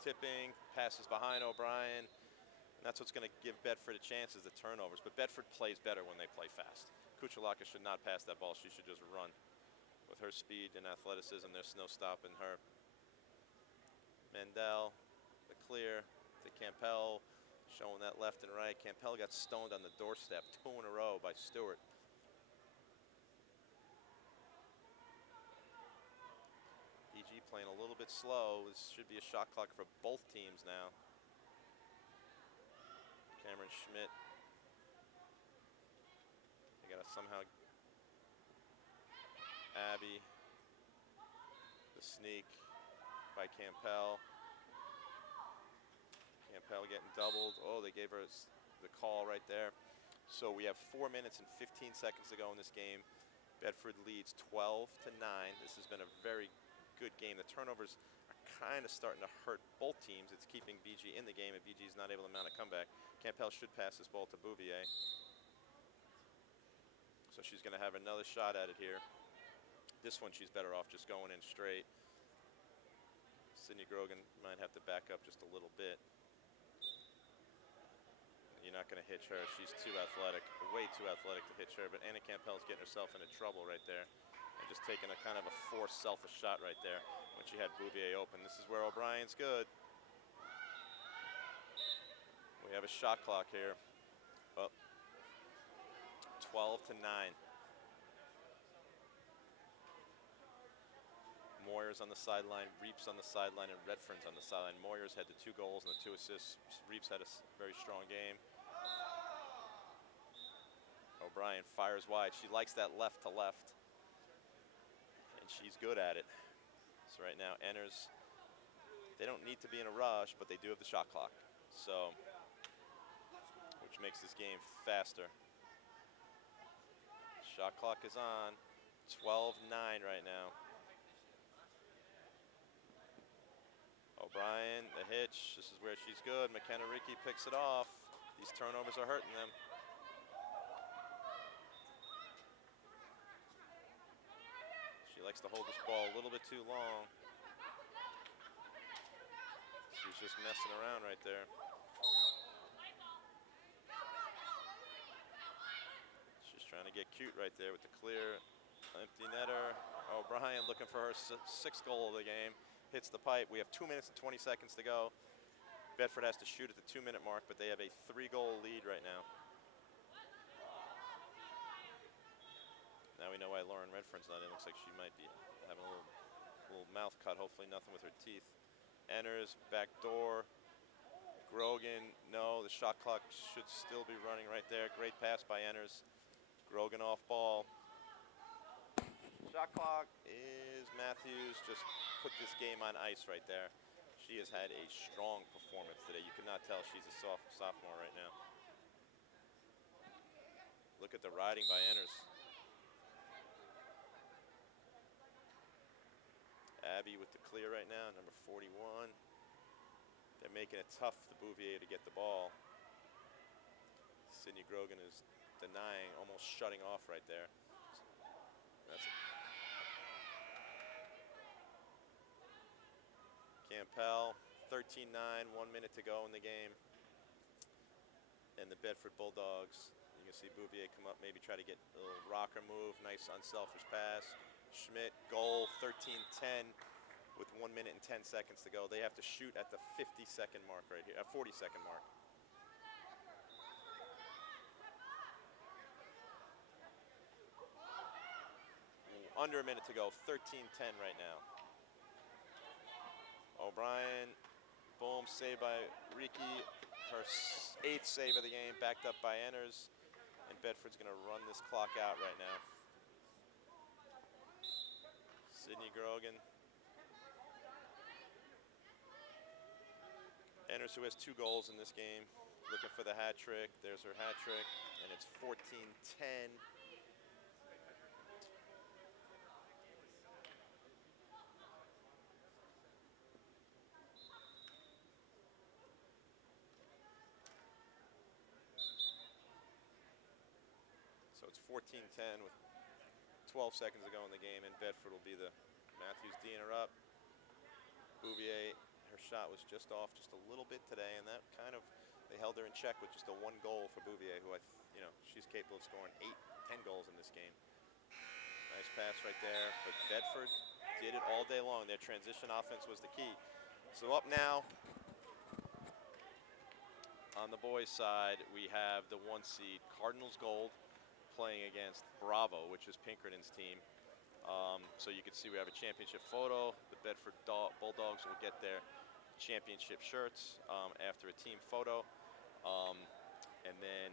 Tipping, passes behind O'Brien. And that's what's going to give Bedford a chance is the turnovers. But Bedford plays better when they play fast. Kuchalakis should not pass that ball. She should just run. With her speed and athleticism, there's no stopping her. Mendel, the clear to Campbell, showing that left and right. Campbell got stoned on the doorstep 2 in a row by Stewart. BG playing a little bit slow. This should be a shot clock for both teams now. Cameron Schmidt. They got to somehow. Abby. The sneak by Campbell. Campbell getting doubled. Oh, they gave her the call right there. So we have 4 minutes and 15 seconds to go in this game. Bedford leads 12-9. This has been a very good game. The turnovers are kind of starting to hurt both teams. It's keeping BG in the game, and BG is not able to mount a comeback. Campbell should pass this ball to Bouvier. So she's going to have another shot at it here. This one she's better off just going in straight. Sydney Grogan might have to back up just a little bit. You're not going to hitch her. She's too athletic, way too athletic to hitch her. But Anna Campbell's getting herself into trouble right there. And just taking a kind of a forced, selfish shot right there when she had Bouvier open. This is where O'Brien's good. We have a shot clock here. Up 12-9. Moyers on the sideline, Reeps on the sideline, and Redfern's on the sideline. Moyers had the 2 goals and the 2 assists. Reeps had a very strong game. O'Brien fires wide. She likes that left to left, and she's good at it. So right now, Enners, they don't need to be in a rush, but they do have the shot clock, so which makes this game faster. Shot clock is on. 12-9 right now. O'Brien, the hitch. This is where she's good. McKenna Ricky picks it off. These turnovers are hurting them. She likes to hold this ball a little bit too long. She's just messing around right there. She's trying to get cute right there with the clear empty netter. O'Brien looking for her 6th goal of the game. Hits the pipe. We have 2 minutes and 20 seconds to go. Bedford has to shoot at the 2-minute mark, but they have a 3-goal lead right now. Now we know why Lauren Redfern's not in. Looks like she might be having a little mouth cut. Hopefully nothing with her teeth. Enters, back door. Grogan, no, the shot clock should still be running right there. Great pass by Enters. Grogan off ball. Shot clock is Matthews. Just put this game on ice right there. She has had a strong performance today. You could not tell she's a sophomore right now. Look at the riding by Enners. Abby with the clear right now, number 41. They're making it tough for Bouvier to get the ball. Sydney Grogan is denying, almost shutting off right there. That's it. Campbell, 13-9, 1 minute to go in the game. And the Bedford Bulldogs, you can see Bouvier come up, maybe try to get a little rocker move, nice unselfish pass. Schmidt, goal, 13-10 with 1 minute and 10 seconds to go. They have to shoot at the 50-second mark right here, 40-second mark. Under a minute to go, 13-10 right now. O'Brien, boom, saved by Riki. Her 8th save of the game, backed up by Enners. And Bedford's gonna run this clock out right now. Sydney Grogan. Enners, who has 2 goals in this game, looking for the hat trick. There's her hat trick, and it's 14-10. So it's 14-10 with 12 seconds to go in the game, and Bedford will be the Matthews D'ing her up. Bouvier, her shot was just off just a little bit today, and that kind of, they held her in check with just a 1 goal for Bouvier, who she's capable of scoring 8, 10 goals in this game. Nice pass right there, but Bedford did it all day long. Their transition offense was the key. So up now, on the boys' side, we have the 1 seed, Cardinals Gold, playing against Bravo, which is Pinkerton's team. So you can see we have a championship photo. The Bedford Bulldogs will get their championship shirts after a team photo. And then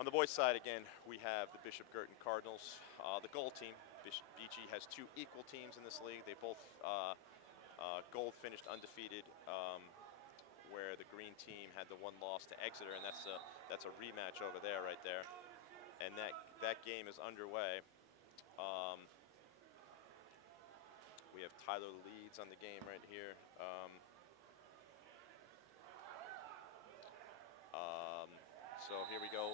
on the boys' side, again, we have the Bishop Guertin Cardinals, the gold team. BG has 2 equal teams in this league. They both gold finished undefeated, where the green team had the 1 loss to Exeter, and that's a rematch over there right there. And that game is underway. We have Tyler Leeds on the game right here. So here we go.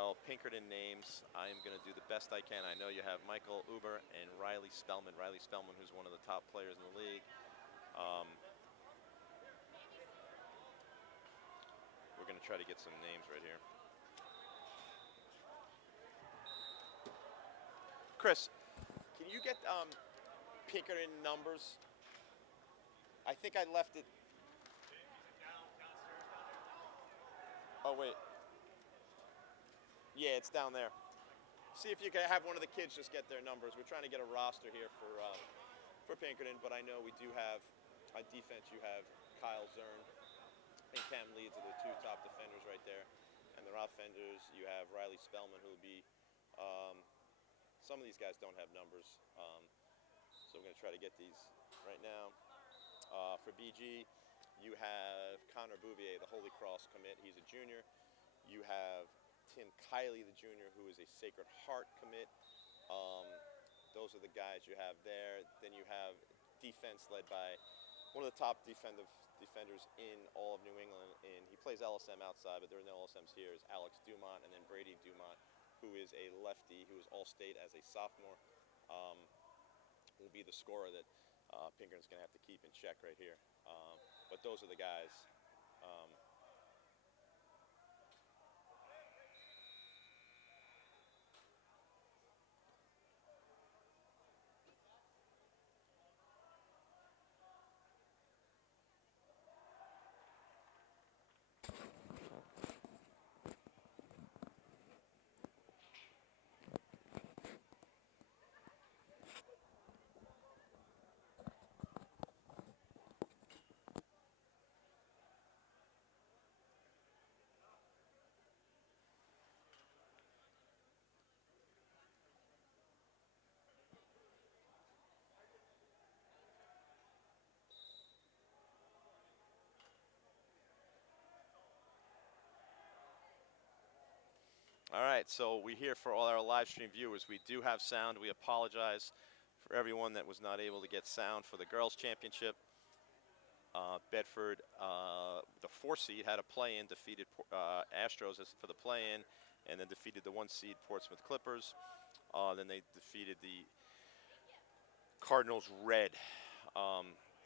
Oh, Pinkerton names. I am going to do the best I can. I know you have Michael Uber and Riley Spellman. Riley Spellman, who's one of the top players in the league. We're going to try to get some names right here. Chris, can you get Pinkerton numbers? I think I left it. Oh, wait. Yeah, it's down there. See if you can have one of the kids just get their numbers. We're trying to get a roster here for Pinkerton, but I know we do have, on defense, you have Kyle Zern and Cam Leeds are the two top defenders right there. And their offenders, you have Riley Spellman, who will be, some of these guys don't have numbers. So we're going to try to get these right now. For BG, you have Connor Bouvier, the Holy Cross commit. He's a junior. You have Tim Kiley, the junior, who is a Sacred Heart commit. Those are the guys you have there. Then you have defense led by one of the top defenders in all of New England. And he plays LSM outside, but there are no LSMs here, is Alex Dumont, and then Brady Dumont, who is a lefty, who is All-State as a sophomore. Will be the scorer that Pinkerton's going to have to keep in check right here. But those are the guys. All right, so we're here for all our live stream viewers. We do have sound. We apologize for everyone that was not able to get sound for the girls' championship. Bedford, the 4 seed, had a play-in, defeated Astros for the play-in, and then defeated the 1 seed Portsmouth Clippers. Then they defeated the Cardinals Red.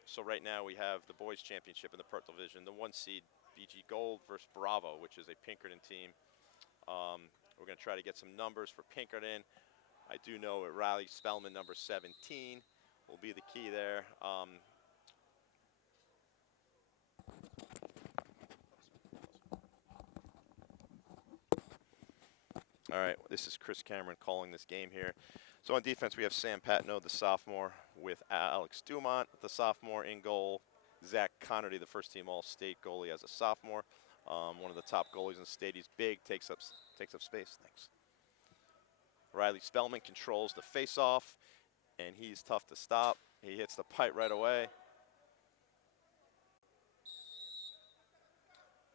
So right now we have the boys' championship in the Purple Division. The 1 seed BG Gold versus Bravo, which is a Pinkerton team. We're going to try to get some numbers for Pinkerton. I do know that Riley Spellman, number 17, will be the key there. All right, this is Chris Cameron calling this game here. So on defense, we have Sam Patno, the sophomore, with Alex Dumont, the sophomore, in goal. Zach Connerty, the first-team All-State goalie, as a sophomore. One of the top goalies in the state. He's big, takes up space. Thanks. Riley Spellman controls the face-off, and he's tough to stop. He hits the pipe right away.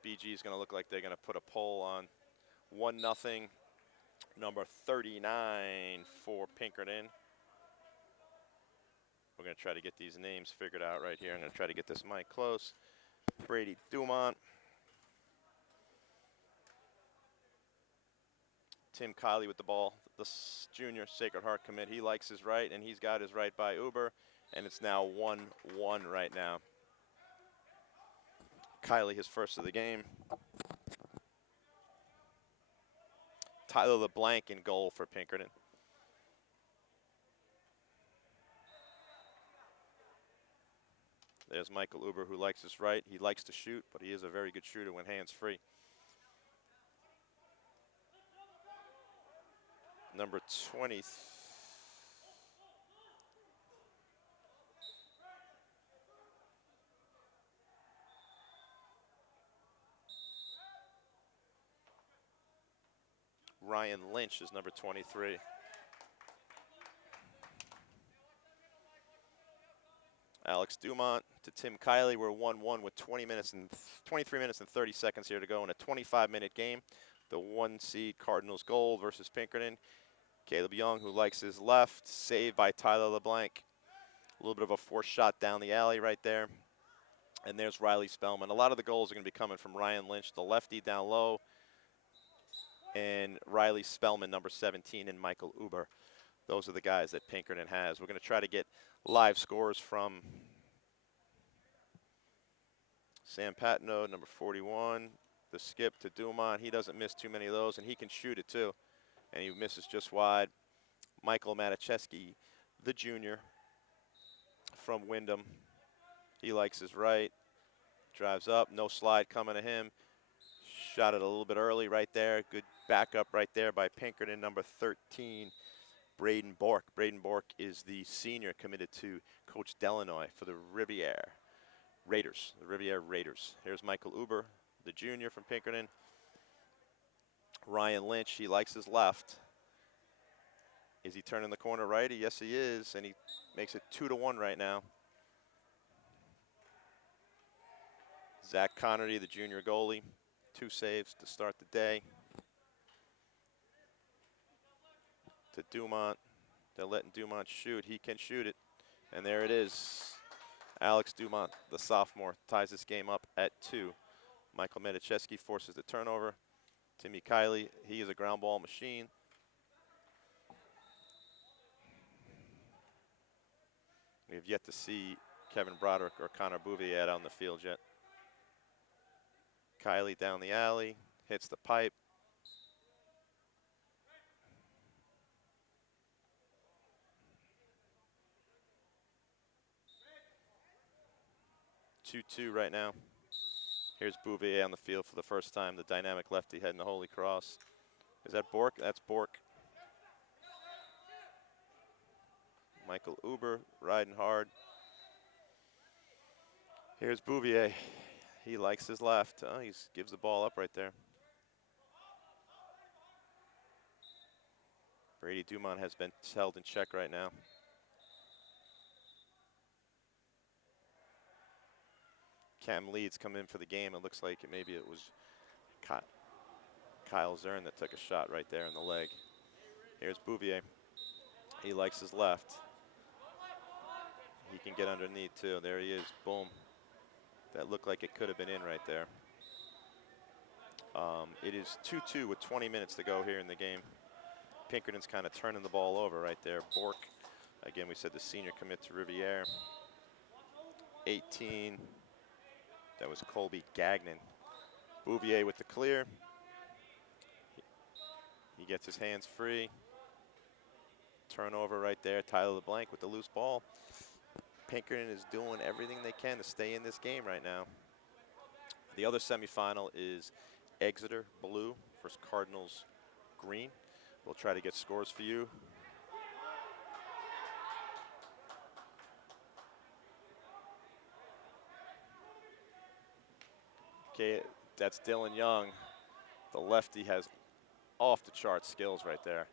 BG is going to look like they're going to put a pole on 1-0. Number 39 for Pinkerton. We're going to try to get these names figured out right here. I'm going to try to get this mic close. Brady Dumont. Tim Kiley with the ball, the junior Sacred Heart commit. He likes his right, and he's got his right by Uber, and it's now 1-1 right now. Kiley, his first of the game. Tyler LeBlanc in goal for Pinkerton. There's Michael Uber, who likes his right. He likes to shoot, but he is a very good shooter when hands-free. Number 20. Ryan Lynch is number 23. Alex Dumont to Tim Kiley. We're 1-1 with 23 minutes and 30 seconds here to go in a 25-minute game. The 1 seed Cardinals Gold versus Pinkerton. Caleb Young, who likes his left, saved by Tyler LeBlanc. A little bit of a forced shot down the alley right there. And there's Riley Spellman. A lot of the goals are going to be coming from Ryan Lynch, the lefty down low, and Riley Spellman, number 17, and Michael Uber. Those are the guys that Pinkerton has. We're going to try to get live scores from Sam Patino, number 41, the skip to Dumont. He doesn't miss too many of those, and he can shoot it too. And he misses just wide. Michael Matiszewski, the junior from Wyndham. He likes his right, drives up, no slide coming to him. Shot it a little bit early right there. Good backup right there by Pinkerton, number 13, Braden Bork. Braden Bork is the senior committed to Coach Delanoy for the Riviere Raiders, the Riviere Raiders. Here's Michael Uber, the junior from Pinkerton. Ryan Lynch, he likes his left. Is he turning the corner righty? Yes, he is, and he makes it 2-1 right now. Zach Connerty, the junior goalie, 2 saves to start the day. To Dumont, they're letting Dumont shoot. He can shoot it, and there it is. Alex Dumont, the sophomore, ties this game up at 2. Michael Matiszewski forces the turnover. Timmy Kiley, he is a ground ball machine. We have yet to see Kevin Broderick or Connor Bouvier out on the field yet. Kiley down the alley, hits the pipe. Two-2 right now. Here's Bouvier on the field for the first time, the dynamic lefty heading the Holy Cross. Is that Bork? That's Bork. Michael Uber riding hard. Here's Bouvier. He likes his left. Oh, he gives the ball up right there. Brady Dumont has been held in check right now. Cam Leeds come in for the game. It looks like maybe it was Kyle Zern that took a shot right there in the leg. Here's Bouvier. He likes his left. He can get underneath too. There he is. Boom. That looked like it could have been in right there. It is 2-2 with 20 minutes to go here in the game. Pinkerton's kind of turning the ball over right there. Bork, again, we said the senior commit to Riviere. 18, that was Colby Gagnon. Bouvier with the clear. He gets his hands free. Turnover right there. Tyler LeBlanc with the loose ball. Pinkerton is doing everything they can to stay in this game right now. The other semifinal is Exeter blue versus Cardinals green. We'll try to get scores for you. Okay, that's Dylan Young. The lefty has off the chart skills right there.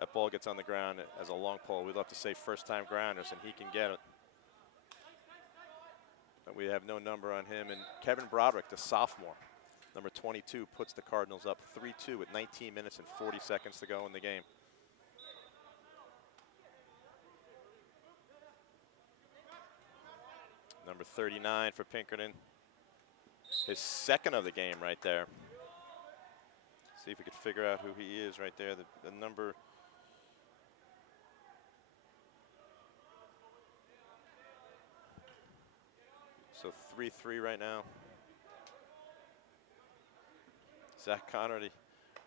That ball gets on the ground as a long pole. We'd love to say first time grounders, and he can get it. But we have no number on him. And Kevin Broderick, the sophomore, number 22, puts the Cardinals up 3-2 with 19 minutes and 40 seconds to go in the game. Number 39 for Pinkerton. His second of the game right there. See if we could figure out who he is right there. The number. So 3-3 right now. Zach Connerty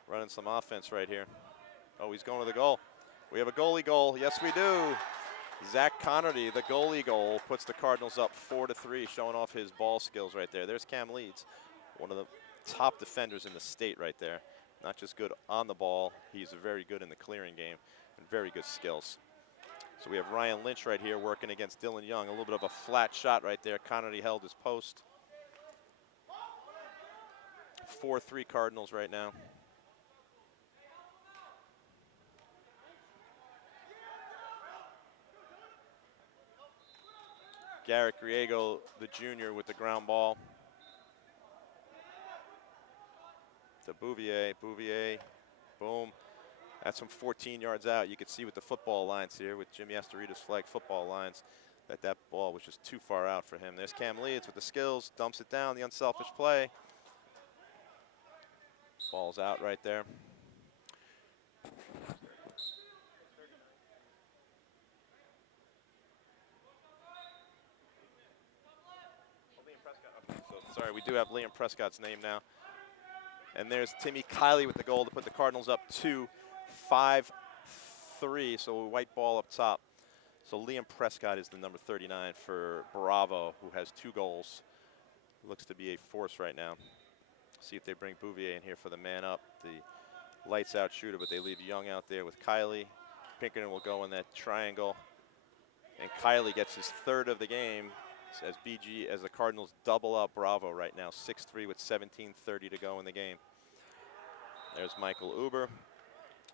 running some offense right here. Oh, he's going to the goal. We have a goalie goal. Yes, we do. Zach Connerty, the goalie goal, puts the Cardinals up 4-3, showing off his ball skills right there. There's Cam Leeds, one of the top defenders in the state right there. Not just good on the ball, he's very good in the clearing game and very good skills. So we have Ryan Lynch right here working against Dylan Young. A little bit of a flat shot right there. Connerty held his post. 4-3 Cardinals right now. Garrett Griego, the junior, with the ground ball. To Bouvier. Bouvier, boom. That's from 14 yards out. You can see with the football lines here, with Jimmy Astorita's flag football lines, that ball was just too far out for him. There's Cam Leeds with the skills, dumps it down, the unselfish play. Ball's out right there. So, sorry, we do have Liam Prescott's name now. And there's Timmy Kiley with the goal to put the Cardinals up 2-5-3. So a white ball up top. So Liam Prescott is the number 39 for Bravo, who has 2 goals. Looks to be a force right now. See if they bring Bouvier in here for the man up, the lights out shooter, but they leave Young out there with Kiley. Pinkerton will go in that triangle. And Kiley gets his 3rd of the game as the Cardinals double up Bravo right now, 6-3 with 17:30 to go in the game. There's Michael Uber,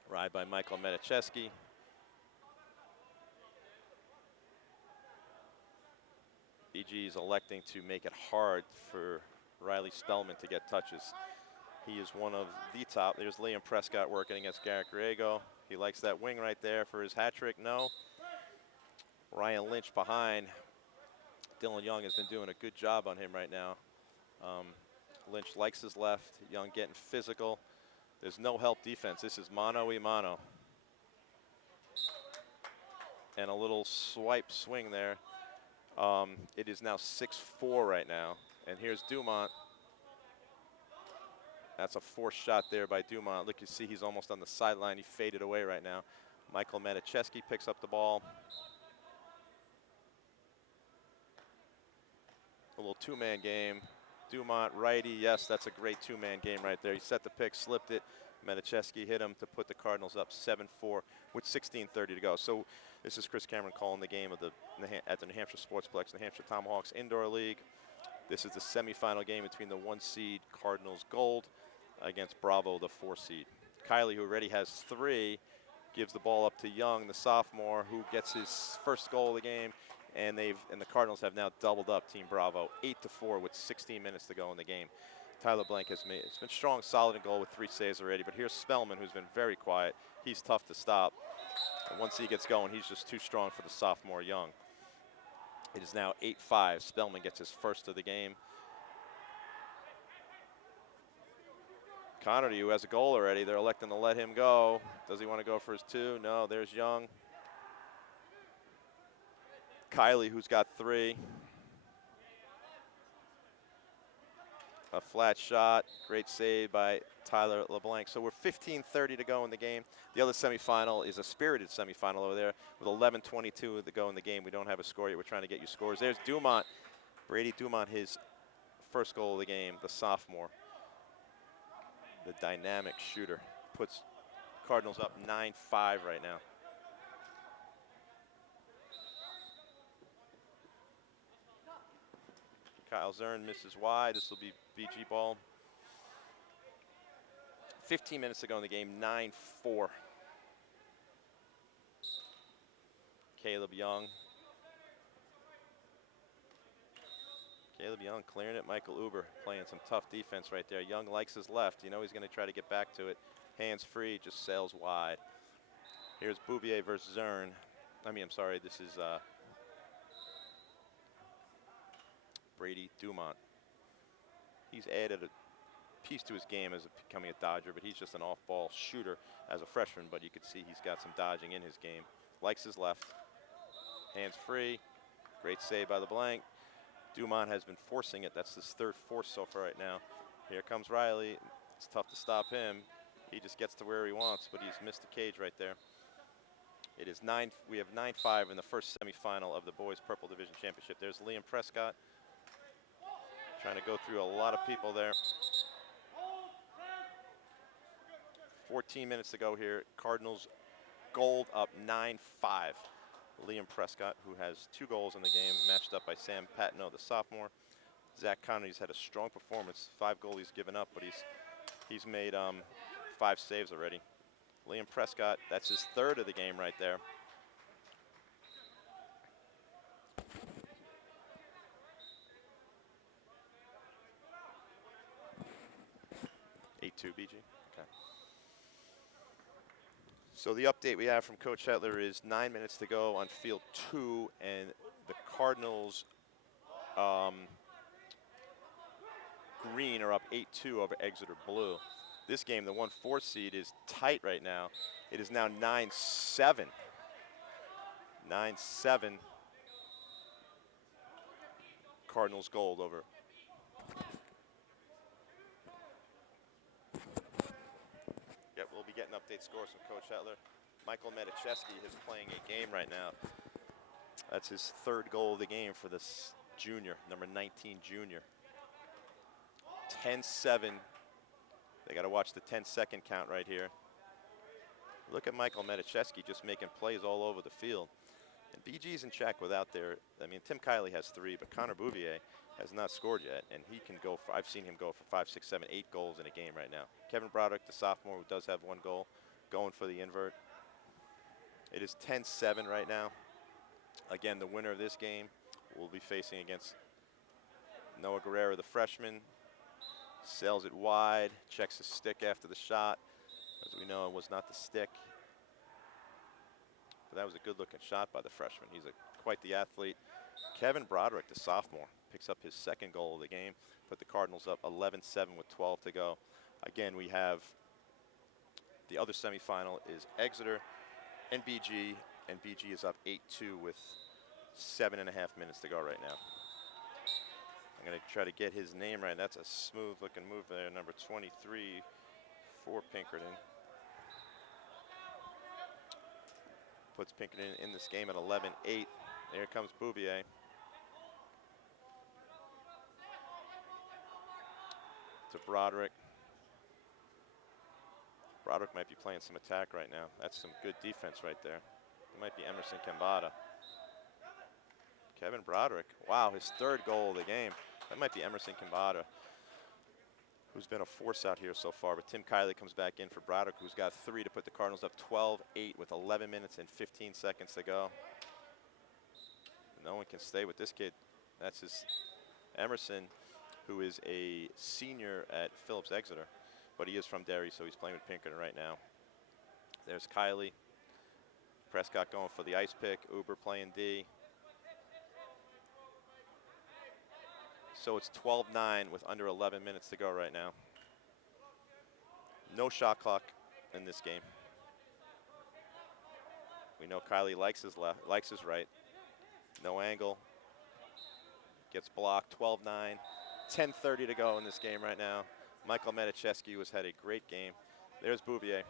ride by Michael Meticheski. BG is electing to make it hard for Riley Spellman to get touches. He is one of the top. There's Liam Prescott working against Garrett Griego. He likes that wing right there for his hat trick. No. Ryan Lynch behind. Dylan Young has been doing a good job on him right now. Lynch likes his left. Young getting physical. There's no help defense. This is mano-a-mano. And a little swipe swing there. It is now 6-4 right now. And here's Dumont. That's a forced shot there by Dumont. Look, you see he's almost on the sideline. He faded away right now. Michael Meticheski picks up the ball. A little 2-man game. Dumont, righty. Yes, that's a great 2-man game right there. He set the pick, slipped it. Meticheski hit him to put the Cardinals up 7-4 with 16:30 to go. So this is Chris Cameron calling the game of at the New Hampshire Sportsplex, the Hampshire Tomahawks Indoor League. This is the semifinal game between the 1 seed Cardinals Gold against Bravo, the 4 seed. Kiley, who already has 3, gives the ball up to Young, the sophomore, who gets his first goal of the game. And the Cardinals have now doubled up Team Bravo, 8-4 with 16 minutes to go in the game. Tyler Blank it's been strong, solid in goal with 3 saves already. But here's Spellman, who's been very quiet. He's tough to stop. And once he gets going, he's just too strong for the sophomore Young. It is now 8-5. Spellman gets his first of the game. Connerty, who has a goal already, they're electing to let him go. Does he want to go for his 2? No, there's Young. Kiley, who's got 3. A flat shot, great save by Tyler LeBlanc. So we're 15:30 to go in the game. The other semifinal is a spirited semifinal over there with 11:22 to go in the game. We don't have a score yet. We're trying to get you scores. There's Dumont, Brady Dumont, his first goal of the game, the sophomore. The dynamic shooter puts Cardinals up 9-5 right now. Kyle Zern misses wide. This will be BG ball. 15 minutes to go in the game, 9-4. Caleb Young. Caleb Young clearing it. Michael Uber playing some tough defense right there. Young likes his left. You know he's going to try to get back to it. Hands free, just sails wide. Here's Bouvier versus Zern. I'm sorry, this is Brady Dumont. He's added a piece to his game as becoming a Dodger, but he's just an off-ball shooter as a freshman, but you can see he's got some dodging in his game. Likes his left. Hands free. Great save by LeBlanc. Dumont has been forcing it. That's his 3rd force so far right now. Here comes Riley. It's tough to stop him. He just gets to where he wants, but he's missed the cage right there. It is 9. We have 9-5 in the first semifinal of the Boys Purple Division Championship. There's Liam Prescott. Trying to go through a lot of people there. 14 minutes to go here. Cardinals Gold up 9-5. Liam Prescott, who has 2 goals in the game, matched up by Sam Patino, the sophomore. Zach Connerty's had a strong performance. 5 goals he's given up, but he's made 5 saves already. Liam Prescott, that's his 3rd of the game right there. 8-2 BG. Okay. So the update we have from Coach Hetler is 9 minutes to go on field 2, and the Cardinals green are up 8-2 over Exeter Blue. This game, the 1-4 seed, is tight right now. It is now 9-7. 9-7. Cardinals gold over. Yep, we'll be getting update scores from Coach Hetler. Michael Medicheski is playing a game right now. That's his 3rd goal of the game for this junior, number 19 junior. 10-7. They got to watch the 10-second count right here. Look at Michael Medicheski just making plays all over the field. And BG's in check without their, I mean, Tim Kiley has 3, but Connor Bouvier has not scored yet. And he can go for, I've seen him go for 5, 6, 7, 8 goals in a game right now. Kevin Broderick, the sophomore, who does have 1 goal, going for the invert. It is 10-7 right now. Again, the winner of this game will be facing against Noah Guerrero, the freshman. Sails it wide, checks his stick after the shot. As we know, it was not the stick. But that was a good-looking shot by the freshman. He's quite the athlete. Kevin Broderick, the sophomore, picks up his 2nd goal of the game. Put the Cardinals up 11-7 with 12 to go. Again, we have the other semifinal is Exeter and BG is up 8-2 with 7.5 minutes to go right now. I'm going to try to get his name right. That's a smooth-looking move there, number 23 for Pinkerton. Puts Pinkerton in this game at 11-8. There comes Bouvier. To Broderick. Broderick might be playing some attack right now. That's some good defense right there. It might be Emerson Kambata. Kevin Broderick, wow, his 3rd goal of the game. That might be Emerson Kambata, who's been a force out here so far. But Tim Kiley comes back in for Broderick, who's got 3 to put the Cardinals up 12-8 with 11 minutes and 15 seconds to go. No one can stay with this kid. That's his Emerson, who is a senior at Phillips Exeter, but he is from Derry, so he's playing with Pinkerton right now. There's Kiley. Prescott going for the ice pick. Uber playing D. So it's 12-9 with under 11 minutes to go right now. No shot clock in this game. We know Kiley likes his left, likes his right. No angle. Gets blocked. 12-9. 10:30 to go in this game right now. Michael Medicheski has had a great game. There's Bouvier.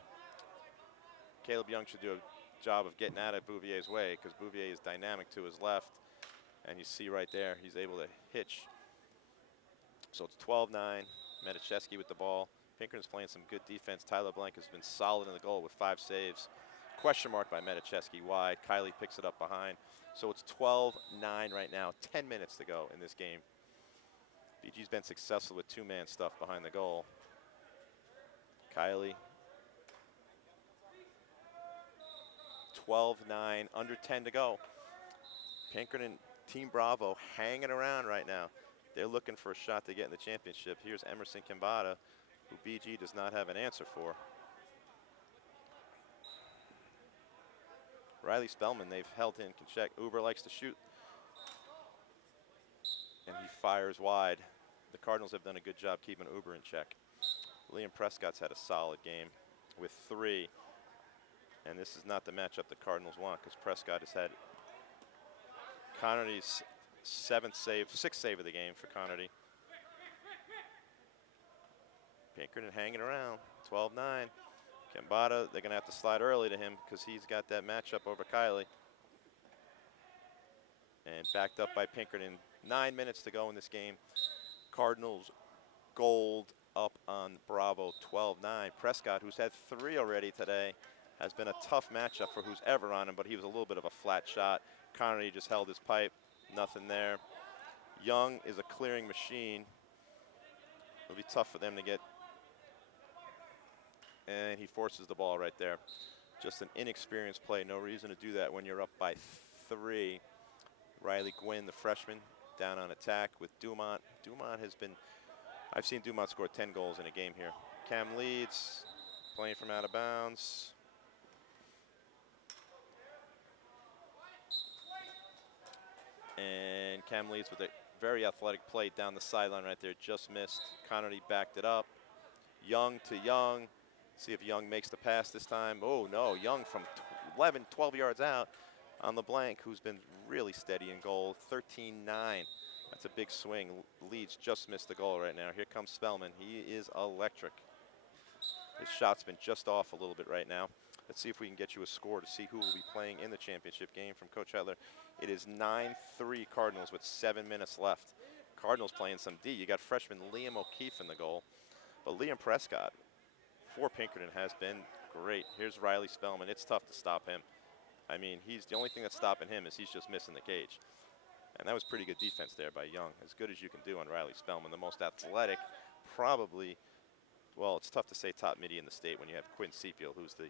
Caleb Young should do a job of getting out of Bouvier's way because Bouvier is dynamic to his left. And you see right there, he's able to hitch. So it's 12-9. Medicheski with the ball. Pinkerton's playing some good defense. Tyler Blank has been solid in the goal with 5 saves. Question mark by Medicheski wide. Kiley picks it up behind. So it's 12-9 right now. 10 minutes to go in this game. BG's been successful with 2-man stuff behind the goal. Kiley. 12-9, under 10 to go. Pinkerton, Team Bravo hanging around right now. They're looking for a shot to get in the championship. Here's Emerson Kambata, who BG does not have an answer for. Riley Spellman, they've held in check. Uber likes to shoot. And he fires wide. The Cardinals have done a good job keeping Uber in check. Liam Prescott's had a solid game with 3. And this is not the matchup the Cardinals want because Prescott has had Connerty's 6th save of the game for Connerty. Pinkerton hanging around, 12-9. Kambata, they're going to have to slide early to him because he's got that matchup over Kiley. And backed up by Pinkerton. 9 minutes to go in this game. Cardinals gold up on Bravo, 12-9. Prescott, who's had 3 already today, has been a tough matchup for who's ever on him, but he was a little bit of a flat shot. Connerty just held his pipe, nothing there. Young is a clearing machine. It'll be tough for them to get. And he forces the ball right there. Just an inexperienced play. No reason to do that when you're up by 3. Riley Gwynn, the freshman, down on attack with Dumont. Dumont has been, I've seen Dumont score 10 goals in a game here. Cam Leeds playing from out of bounds. Cam leads with a very athletic play down the sideline right there. Just missed. Connerty backed it up. Young to Young. See if Young makes the pass this time. Oh, no. Young from 11, 12 yards out on the blank, who's been really steady in goal. 13-9. That's a big swing. Leeds just missed the goal right now. Here comes Spellman. He is electric. His shot's been just off a little bit right now. Let's see if we can get you a score to see who will be playing in the championship game from Coach Hetler. It is 9-3 Cardinals with 7 minutes left. Cardinals playing some D. You got freshman Liam O'Keefe in the goal. But Liam Prescott for Pinkerton has been great. Here's Riley Spellman. It's tough to stop him. I mean, he's the only thing that's stopping him is he's just missing the cage. And that was pretty good defense there by Young. As good as you can do on Riley Spellman. The most athletic, probably, well, it's tough to say top midi in the state when you have Quinn Sepio, who's the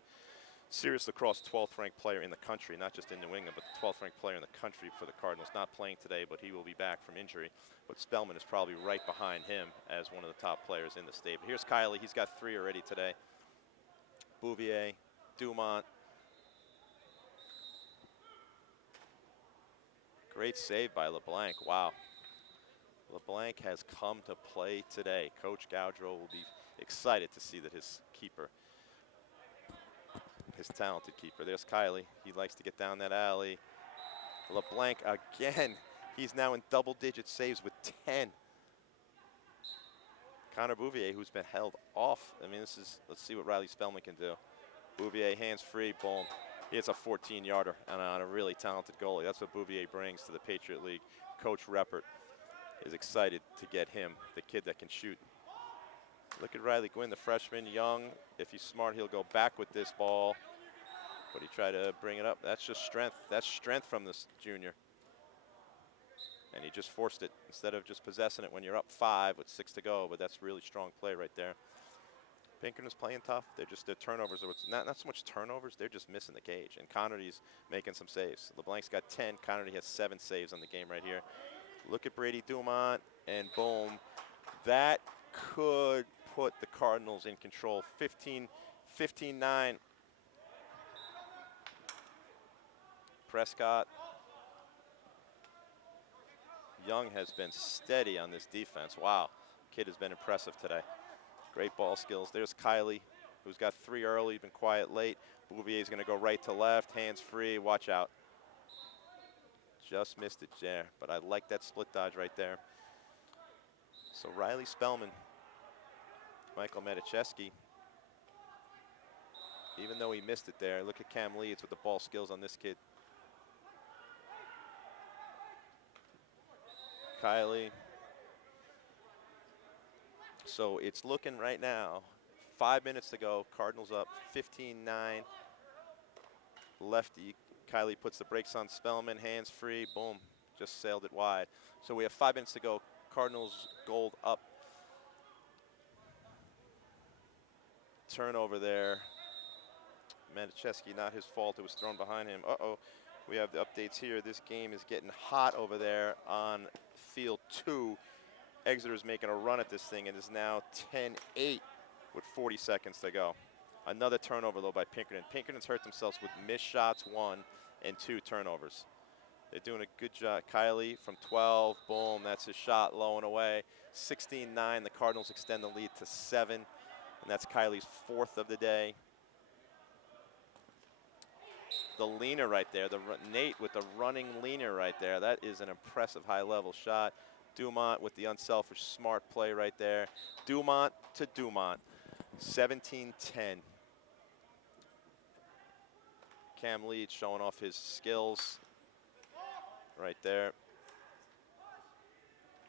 Serious Lacrosse 12th ranked player in the country, not just in New England, but the 12th ranked player in the country for the Cardinals. Not playing today, but he will be back from injury. But Spellman is probably right behind him as one of the top players in the state. But here's Kiley. He's got 3 already today. Bouvier, Dumont. Great save by LeBlanc. Wow. LeBlanc has come to play today. Coach Gaudreau will be excited to see that his keeper, his talented keeper. There's Kiley. He likes to get down that alley. LeBlanc again. He's now in double-digit saves with 10. Connor Bouvier, who's been held off. I mean, this is, let's see what Riley Spellman can do. Bouvier, hands free, boom. He hits a 14-yarder on a really talented goalie. That's what Bouvier brings to the Patriot League. Coach Reppert is excited to get him, the kid that can shoot. Look at Riley Gwynn, the freshman, Young. If he's smart, he'll go back with this ball. But he tried to bring it up. That's just strength. That's strength from this junior. And he just forced it instead of just possessing it when you're up 5 with 6 to go. But that's really strong play right there. Pinkerton is playing tough. Their turnovers are not so much turnovers. They're just missing the cage. And Connerty's making some saves. LeBlanc's got 10. Connerty has 7 saves on the game right here. Look at Brady Dumont, and boom. That could put the Cardinals in control. 15-9. Prescott. Young has been steady on this defense. Wow, kid has been impressive today. Great ball skills. There's Kiley, who's got 3 early, been quiet late. Bouvier's going to go right to left, hands free. Watch out. Just missed it there, but I like that split dodge right there. So Riley Spellman, Michael Medicheski, even though he missed it there, look at Cam Leeds with the ball skills on this kid. Kiley. So it's looking right now, 5 minutes to go, Cardinals up 15-9. Lefty, Kiley puts the brakes on Spellman, hands free, boom, just sailed it wide. So we have 5 minutes to go, Cardinals gold up. Turnover there. Manicheski, not his fault, it was thrown behind him. Uh-oh, we have the updates here. This game is getting hot over there on field 2. Exeter's making a run at this thing and is now 10-8 with 40 seconds to go. Another turnover, though, by Pinkerton. Pinkerton's hurt themselves with missed shots, 1 and 2 turnovers. They're doing a good job. Kiley from 12, boom, that's his shot, low and away. 16-9, the Cardinals extend the lead to 7, and that's Kiley's 4th of the day. The leaner right there, Nate with the running leaner right there. That is an impressive high-level shot. Dumont with the unselfish, smart play right there. Dumont to Dumont, 17-10. Cam Leeds showing off his skills right there.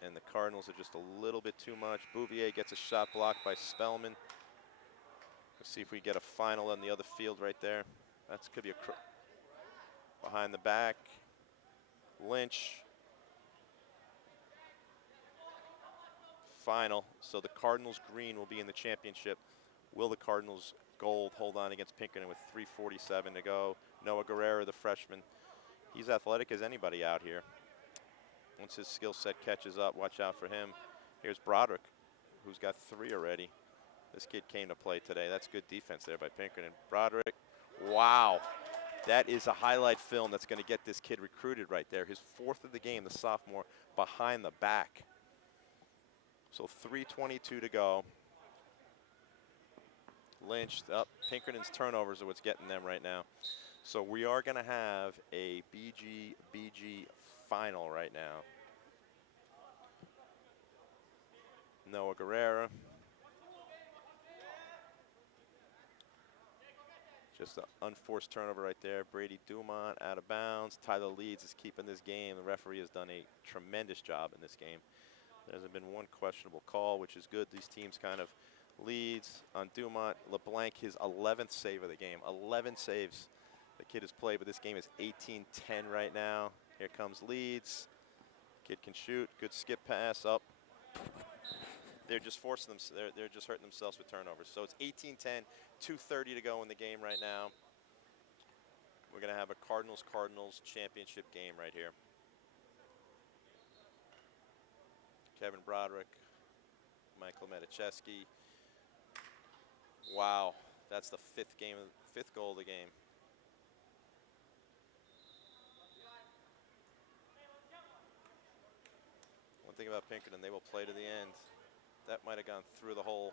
And the Cardinals are just a little bit too much. Bouvier gets a shot blocked by Spellman. Let's see if we get a final on the other field right there. That could be a behind the back. Lynch. Final. So the Cardinals green will be in the championship. Will the Cardinals gold hold on against Pinkerton with 3:47 to go? Noah Guerrero, the freshman. He's athletic as anybody out here. Once his skill set catches up, watch out for him. Here's Broderick, who's got 3 already. This kid came to play today. That's good defense there by Pinkerton. Broderick, wow. That is a highlight film that's going to get this kid recruited right there. His 4th of the game, the sophomore, behind the back. So 3:22 to go. Lynch, up. Pinkerton's turnovers are what's getting them right now. So we are going to have a BG final right now. Noah Guerrera. Just an unforced turnover right there. Brady Dumont out of bounds. Tyler Leeds is keeping this game. The referee has done a tremendous job in this game. There hasn't been one questionable call, which is good. These teams kind of leads on Dumont. LeBlanc, his 11th save of the game. 11 saves the kid has played, but this game is 18-10 right now. Here comes Leeds. Kid can shoot. Good skip pass up. They're just forcing them. They're just hurting themselves with turnovers. So it's 18-10, 2:30 to go in the game right now. We're going to have a Cardinals championship game right here. Kevin Broderick, Michael Meticheski. Wow, that's the 5th goal of the game. One thing about Pinkerton, they will play to the end. That might have gone through the hole.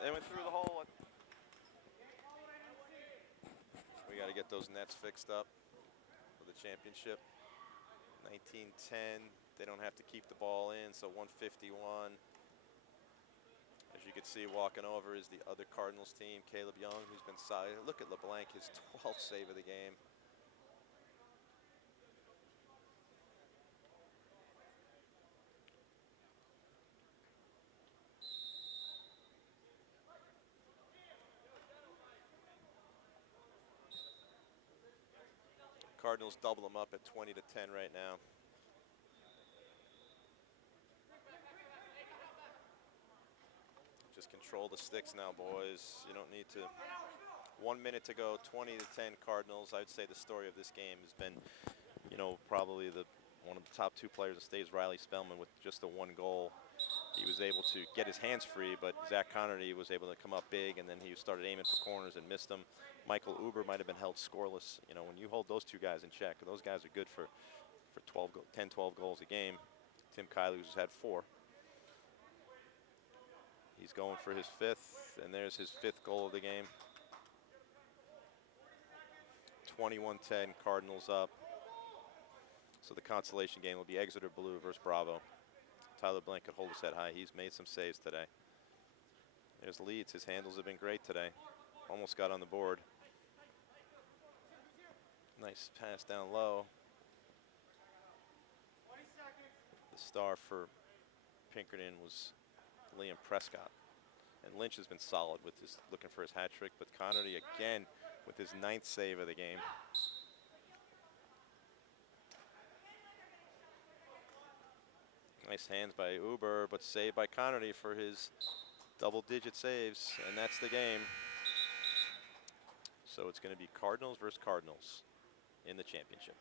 They went through the hole. We got to get those nets fixed up for the championship. 19-10. They don't have to keep the ball in, so 151. As you can see, walking over is the other Cardinals team, Caleb Young, who's been solid. Look at LeBlanc, his 12th save of the game. Cardinals double them up at 20-10 right now. Just control the sticks now, boys. You don't need to. 1 minute to go, 20-10 Cardinals. I'd say the story of this game has been, you know, probably one of the top 2 players in state is Riley Spellman with just the 1 goal. He was able to get his hands free, but Zach Connerty was able to come up big, and then he started aiming for corners and missed them. Michael Uber might have been held scoreless. You know, when you hold those 2 guys in check, those guys are good for 10, 12 goals a game. Tim Kiley, who's had 4. He's going for his 5th, and there's his 5th goal of the game. 21-10, Cardinals up. So the consolation game will be Exeter Blue versus Bravo. Tyler Blank could hold his head high. He's made some saves today. There's Leeds. His handles have been great today. Almost got on the board. Nice pass down low. The star for Pinkerton was Liam Prescott. And Lynch has been solid with his looking for his hat trick, but Connerty again with his 9th save of the game. Nice hands by Uber, but saved by Connerty for his double-digit saves, and that's the game. So it's going to be Cardinals versus Cardinals in the championship.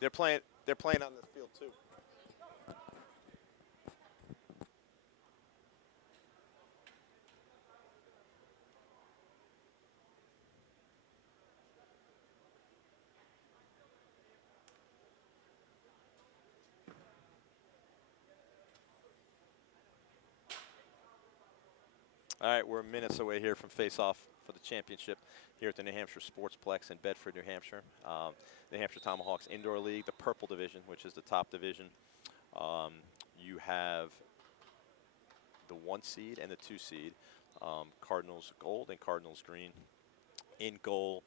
They're playing on the field too. All right, we're minutes away here from face-off for the championship here at the New Hampshire Sportsplex in Bedford, New Hampshire. The Hampshire Tomahawks Indoor League, the purple division, which is the top division. You have the 1 seed and the 2 seed, Cardinals gold and Cardinals green. In goal,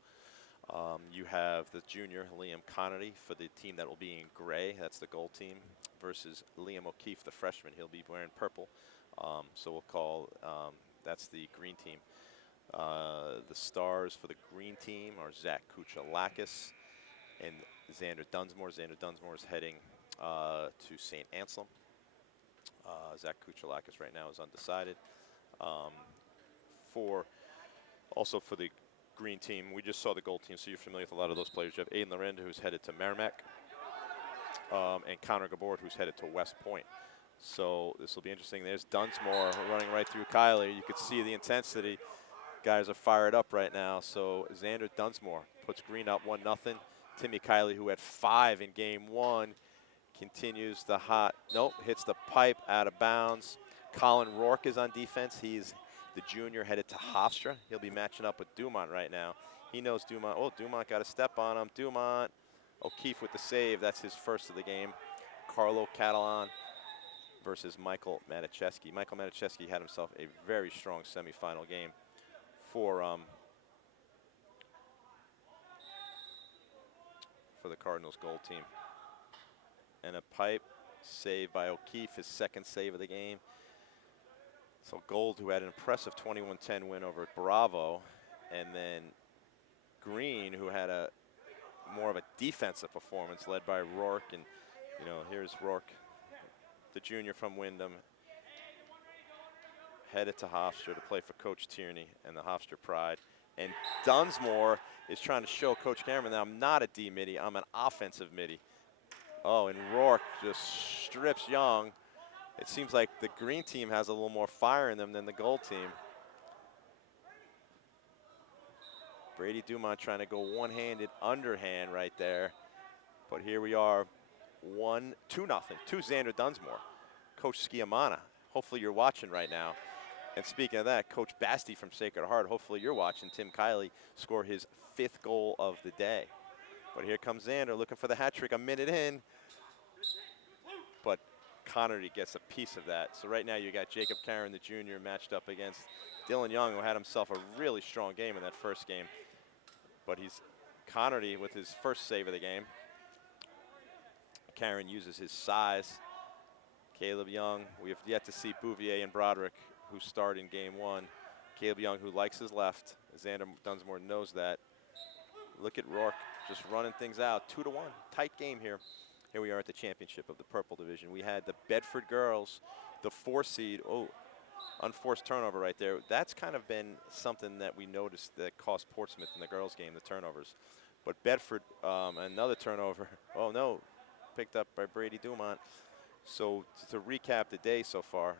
you have the junior, Liam Connerty, for the team that will be in gray. That's the gold team, versus Liam O'Keefe, the freshman. He'll be wearing purple. So we'll call, that's the green team. The stars for the green team are Zach Kuchalakis and Xander Dunsmore. Xander Dunsmore is heading to St. Anselm. Zach Kuchalakis right now is undecided. Also for the green team, we just saw the gold team, so you're familiar with a lot of those players. You have Aiden Lorinda, who's headed to Merrimack, and Connor Gabord, who's headed to West Point. So this will be interesting. There's Dunsmore running right through Kylie. You could see the intensity. Guys are fired up right now. So Xander Dunsmore puts green up 1-0. Timmy Kylie, who had 5 in game 1, continues the hot, nope, hits the pipe out of bounds. Colin Rourke is on defense. He's the junior headed to Hofstra. He'll be matching up with Dumont right now. He knows Dumont. Oh, Dumont got a step on him. Dumont, O'Keefe with the save. That's his first of the game. Carlo Catalan versus Michael Matiszewski. Michael Matiszewski had himself a very strong semifinal game for the Cardinals gold team. And a pipe save by O'Keefe, his second save of the game. So Gold, who had an impressive 21-10 win over Bravo, and then Green, who had a more of a defensive performance led by Rourke. And you know, here's Rourke, the junior from Wyndham, headed to Hofstra to play for Coach Tierney and the Hofstra Pride. And Dunsmore is trying to show Coach Cameron that I'm not a D midi, I'm an offensive midi. Oh, and Rourke just strips Young. It seems like the green team has a little more fire in them than the gold team. Brady Dumont trying to go one-handed underhand right there. But here we are, 2-0 to Xander Dunsmore. Coach Schiamana, hopefully you're watching right now. And speaking of that, Coach Basti from Sacred Heart, hopefully you're watching Tim Kiley score his 5th goal of the day. But here comes Xander looking for the hat trick, a minute in. But Connerty gets a piece of that. So right now you got Jacob Karen, the junior, matched up against Dylan Young, who had himself a really strong game in that first game. But he's Connerty with his first save of the game. Karen uses his size. Caleb Young, we have yet to see Bouvier and Broderick, who start in game 1. Caleb Young, who likes his left. Xander Dunsmore knows that. Look at Rourke just running things out. 2-1, tight game here. Here we are at the championship of the purple division. We had the Bedford girls, the 4 seed. Oh, unforced turnover right there. That's kind of been something that we noticed that cost Portsmouth in the girls game, the turnovers. But Bedford, another turnover. Oh no, picked up by Brady Dumont. So to recap the day so far,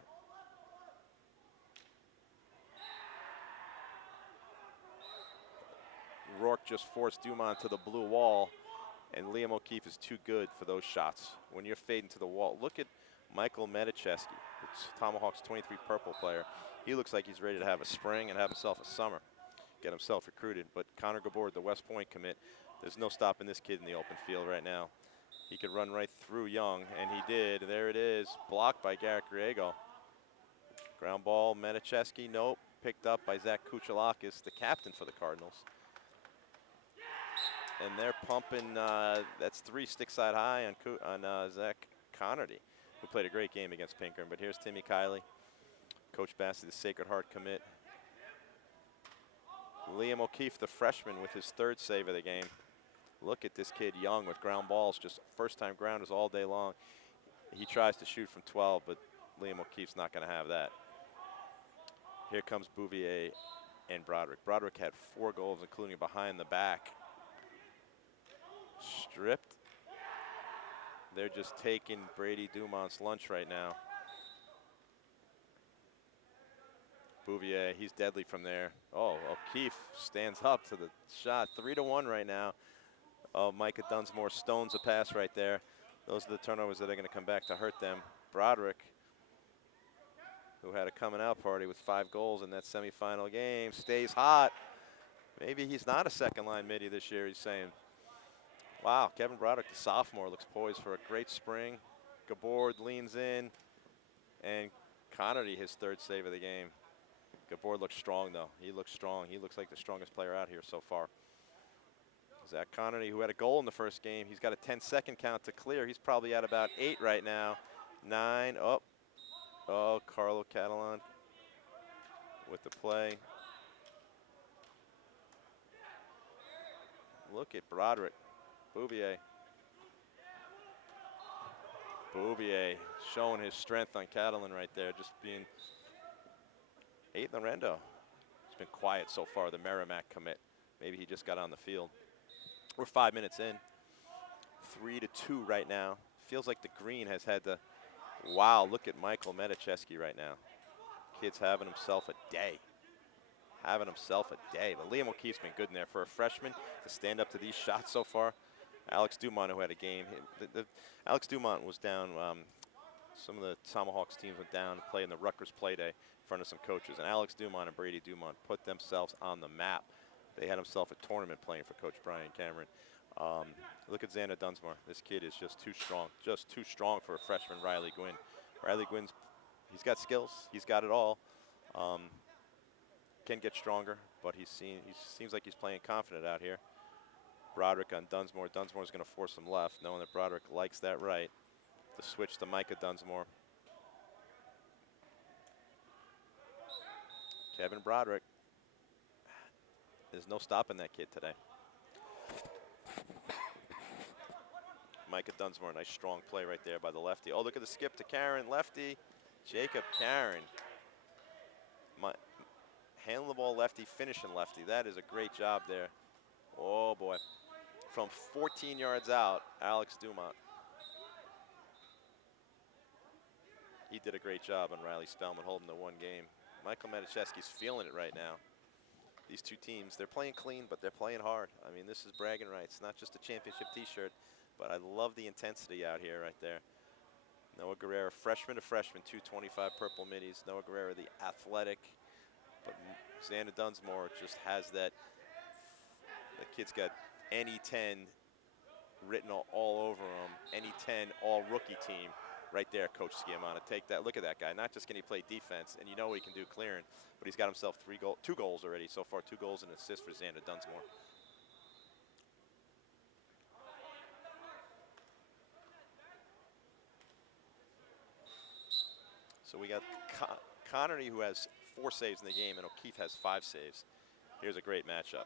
Rourke just forced Dumont to the blue wall, and Liam O'Keefe is too good for those shots. When you're fading to the wall, look at Michael Matiszewski, the Tomahawks 23 purple player. He looks like he's ready to have a spring and have himself a summer, get himself recruited. But Connor Gabord, the West Point commit, there's no stopping this kid in the open field right now. He could run right through Young, and he did. There it is, blocked by Garrett Griego. Ground ball, Matiszewski, nope. Picked up by Zach Kuchalakis, the captain for the Cardinals. And they're pumping, that's 3 stick side high on Zach Connerty, who played a great game against Pinkerton. But here's Timmy Kiley, Coach Bassey, the Sacred Heart commit. Liam O'Keefe, the freshman, with his 3rd save of the game. Look at this kid, Young, with ground balls, just first-time grounders all day long. He tries to shoot from 12, but Liam O'Keefe's not going to have that. Here comes Bouvier and Broderick. Broderick had 4 goals, including behind the back. Stripped. They're just taking Brady Dumont's lunch right now. Bouvier, he's deadly from there. Oh, O'Keefe stands up to the shot. 3-1 right now. Oh, Micah Dunsmore stones a pass right there. Those are the turnovers that are going to come back to hurt them. Broderick who had a coming out party with 5 goals in that semifinal game, stays hot. Maybe he's not a second line midi this year, he's saying. Wow, Kevin Broderick, the sophomore, looks poised for a great spring. Gabord leans in, and Connerty, his 3rd save of the game. Gabord looks strong, though. He looks strong. He looks like the strongest player out here so far. Zach Connerty, who had a goal in the first game, he's got a 10-second count to clear. He's probably at about 8 right now. 9, oh, Carlo Catalan with the play. Look at Broderick. Bouvier showing his strength on Catalan right there, just being 8 Lorendo. It's been quiet so far, the Merrimack commit. Maybe he just got on the field. We're 5 minutes in. 3-2 right now. Feels like the green has had the, wow, look at Michael Medicheski right now. Kid's having himself a day. Having himself a day. But Liam O'Keefe's been good in there for a freshman to stand up to these shots so far. Alex Dumont, who had a game. Alex Dumont was down. Some of the Tomahawks teams went down to play in the Rutgers play day in front of some coaches. And Alex Dumont and Brady Dumont put themselves on the map. They had himself a tournament playing for Coach Brian Cameron. Look at Xander Dunsmore. This kid is just too strong for a freshman, Riley Gwynn. Riley Gwynn's, he's got skills. He's got it all. Can get stronger, but he seems like he's playing confident out here. Broderick on Dunsmore. Dunsmore's going to force him left, knowing that Broderick likes that right. The switch to Micah Dunsmore. Kevin Broderick. There's no stopping that kid today. Micah Dunsmore, nice strong play right there by the lefty. Oh, look at the skip to Karen, lefty. Jacob Karen. Handling the ball lefty, finishing lefty. That is a great job there. Oh, boy. From 14 yards out, Alex Dumont. He did a great job on Riley Spellman holding the 1 game. Michael Medicheski's feeling it right now. These 2 teams, they're playing clean, but they're playing hard. I mean, this is bragging rights, not just a championship t-shirt, but I love the intensity out here right there. Noah Guerrero, freshman to freshman, 225 purple middies. Noah Guerrero, the athletic, but Xander Dunsmore just has that. The kid's got NE10 written all over him. NE10 all rookie team right there, Coach Schiamana. Take that. Look at that guy. Not just can he play defense, and you know what he can do clearing, but he's got himself 2 goals already so far. 2 goals and an assist for Xander Dunsmore. So we got Connerty, who has 4 saves in the game, and O'Keefe has 5 saves. Here's a great matchup.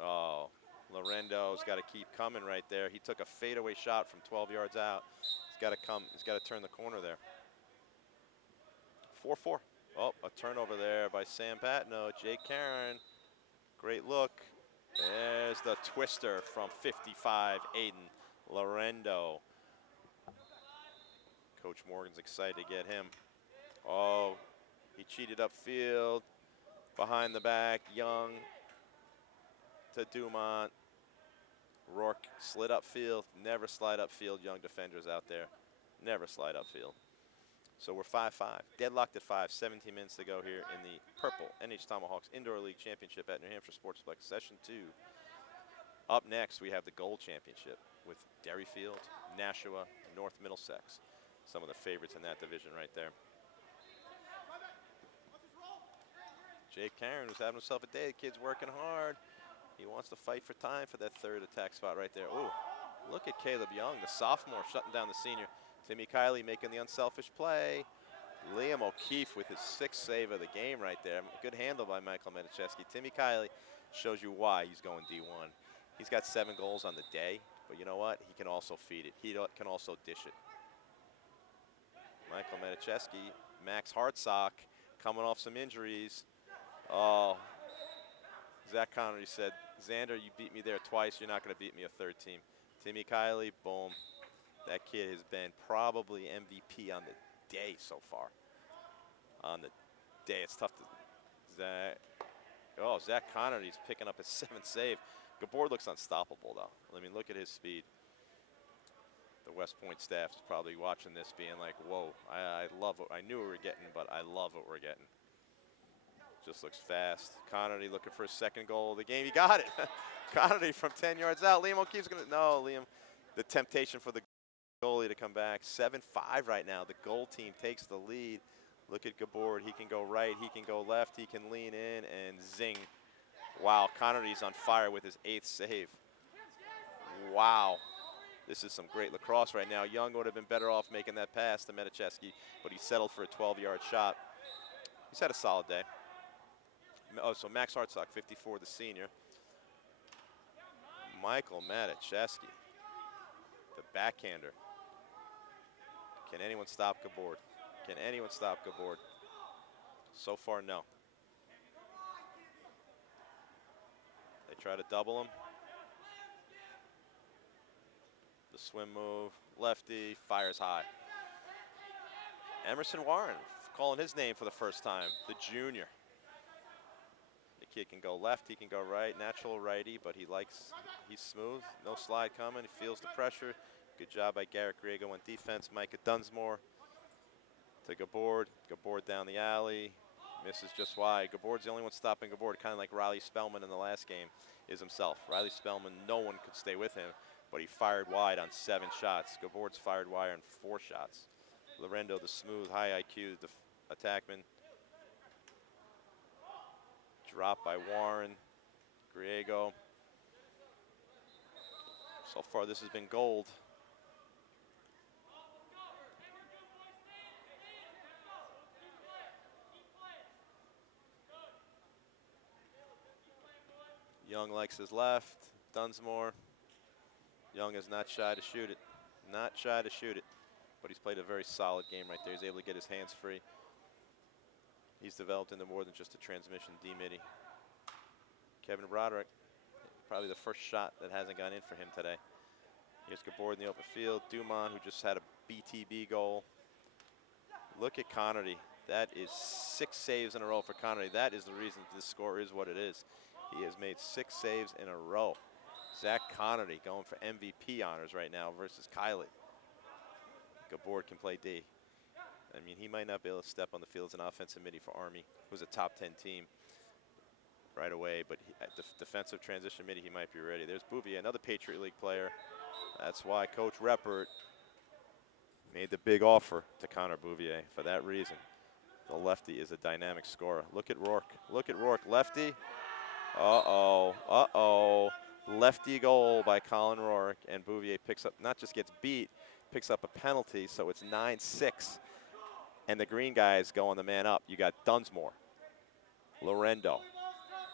Oh, Lorendo's got to keep coming right there. He took a fadeaway shot from 12 yards out. He's got to come. He's got to turn the corner there. 4-4. Oh, a turnover there by Sam Patno. Jake Karen. Great look. There's the twister from 55, Aiden Lorendo. Coach Morgan's excited to get him. Oh, he cheated upfield. Behind the back, Young to Dumont. Rourke slid upfield. Never slide upfield, young defenders out there. Never slide upfield. So we're 5-5. Deadlocked at 5. 17 minutes to go here in the purple NH Tomahawks Indoor League Championship at New Hampshire Sportsplex Session 2. Up next, we have the Gold Championship with Derryfield, Nashua, North Middlesex. Some of the favorites in that division right there. Jake Karen, who's having himself a day. The kid's working hard. He wants to fight for time for that 3rd attack spot right there. Ooh, look at Caleb Young, the sophomore, shutting down the senior. Timmy Kiley making the unselfish play. Liam O'Keefe with his 6th save of the game right there. Good handle by Michael Medicheski. Timmy Kiley shows you why he's going D1. He's got 7 goals on the day, but you know what? He can also feed it. He can also dish it. Michael Medicheski, Max Hartsock, coming off some injuries. Oh, Zach Connerty said, Xander, you beat me there twice. You're not going to beat me a 3rd team. Timmy Kiley, boom. That kid has been probably MVP on the day so far. On the day, it's tough to. Zach Connerty's picking up his 7th save. Gabord looks unstoppable, though. I mean, look at his speed. The West Point staff is probably watching this being like, whoa, I love what I knew we were getting, but I love what we're getting. Just looks fast. Connerty looking for his second goal of the game. He got it. Connerty from 10 yards out. Liam O'Keefe's going to, no, Liam, the temptation for the goalie to come back. 7-5 right now. The goal team takes the lead. Look at Gabord. He can go right. He can go left. He can lean in and zing. Wow, Connerty's on fire with his 8th save. Wow. This is some great lacrosse right now. Young would have been better off making that pass to Medichevsky, but he settled for a 12-yard shot. He's had a solid day. Oh, so Max Hartsock, 54, the senior. Michael Medichevsky, the backhander. Can anyone stop Gabord? Can anyone stop Gabord? So far, no. They try to double him. The swim move, lefty, fires high. Emerson Warren calling his name for the first time, the junior. The kid can go left, he can go right, natural righty, but he's smooth, no slide coming, he feels the pressure. Good job by Garrett Griego on defense. Micah Dunsmore to Gabord. Gabord down the alley, misses just wide. Gabord's the only one stopping Gabord, kind of like Riley Spellman in the last game is himself. Riley Spellman, no one could stay with him, but he fired wide on 7 shots. Gabord's fired wide on 4 shots. Lorendo, the smooth, high IQ, the attackman. Drop by Warren, Griego. So far, this has been gold. Young likes his left. Dunsmore. Young is not shy to shoot it. Not shy to shoot it. But he's played a very solid game right there. He's able to get his hands free. He's developed into more than just a transmission D-midi. Kevin Broderick, probably the first shot that hasn't gone in for him today. Here's Gabord in the open field. Dumont, who just had a BTB goal. Look at Connerty. That is 6 saves in a row for Connerty. That is the reason this score is what it is. He has made 6 saves in a row. Zach Connerty going for MVP honors right now versus Kylie. Gabord can play D. I mean, he might not be able to step on the field as an offensive midi for Army, who's a top 10 team right away, but at the defensive transition midi, he might be ready. There's Bouvier, another Patriot League player. That's why Coach Reppert made the big offer to Connor Bouvier for that reason. The lefty is a dynamic scorer. Look at Rourke. Look at Rourke. Lefty. Uh-oh. Uh-oh. Lefty goal by Colin Rourke, and Bouvier picks up, not just gets beat, picks up a penalty, so it's 9-6. And the green guys go on the man up. You got Dunsmore, Lorendo,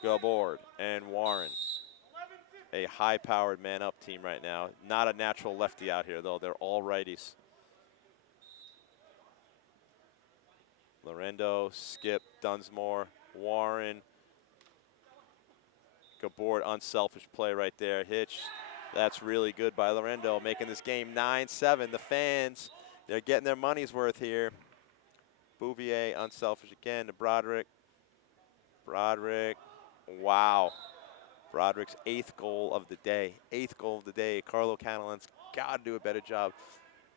Gabord, and Warren. A high-powered man-up team right now. Not a natural lefty out here, though. They're all righties. Lorendo, Skip, Dunsmore, Warren. Gabord, unselfish play right there. Hitch, that's really good by Lorendo, making this game 9-7. The fans, they're getting their money's worth here. Bouvier, unselfish again to Broderick. Broderick, wow. Broderick's 8th goal of the day. 8th goal of the day. Carlo Catalan's got to do a better job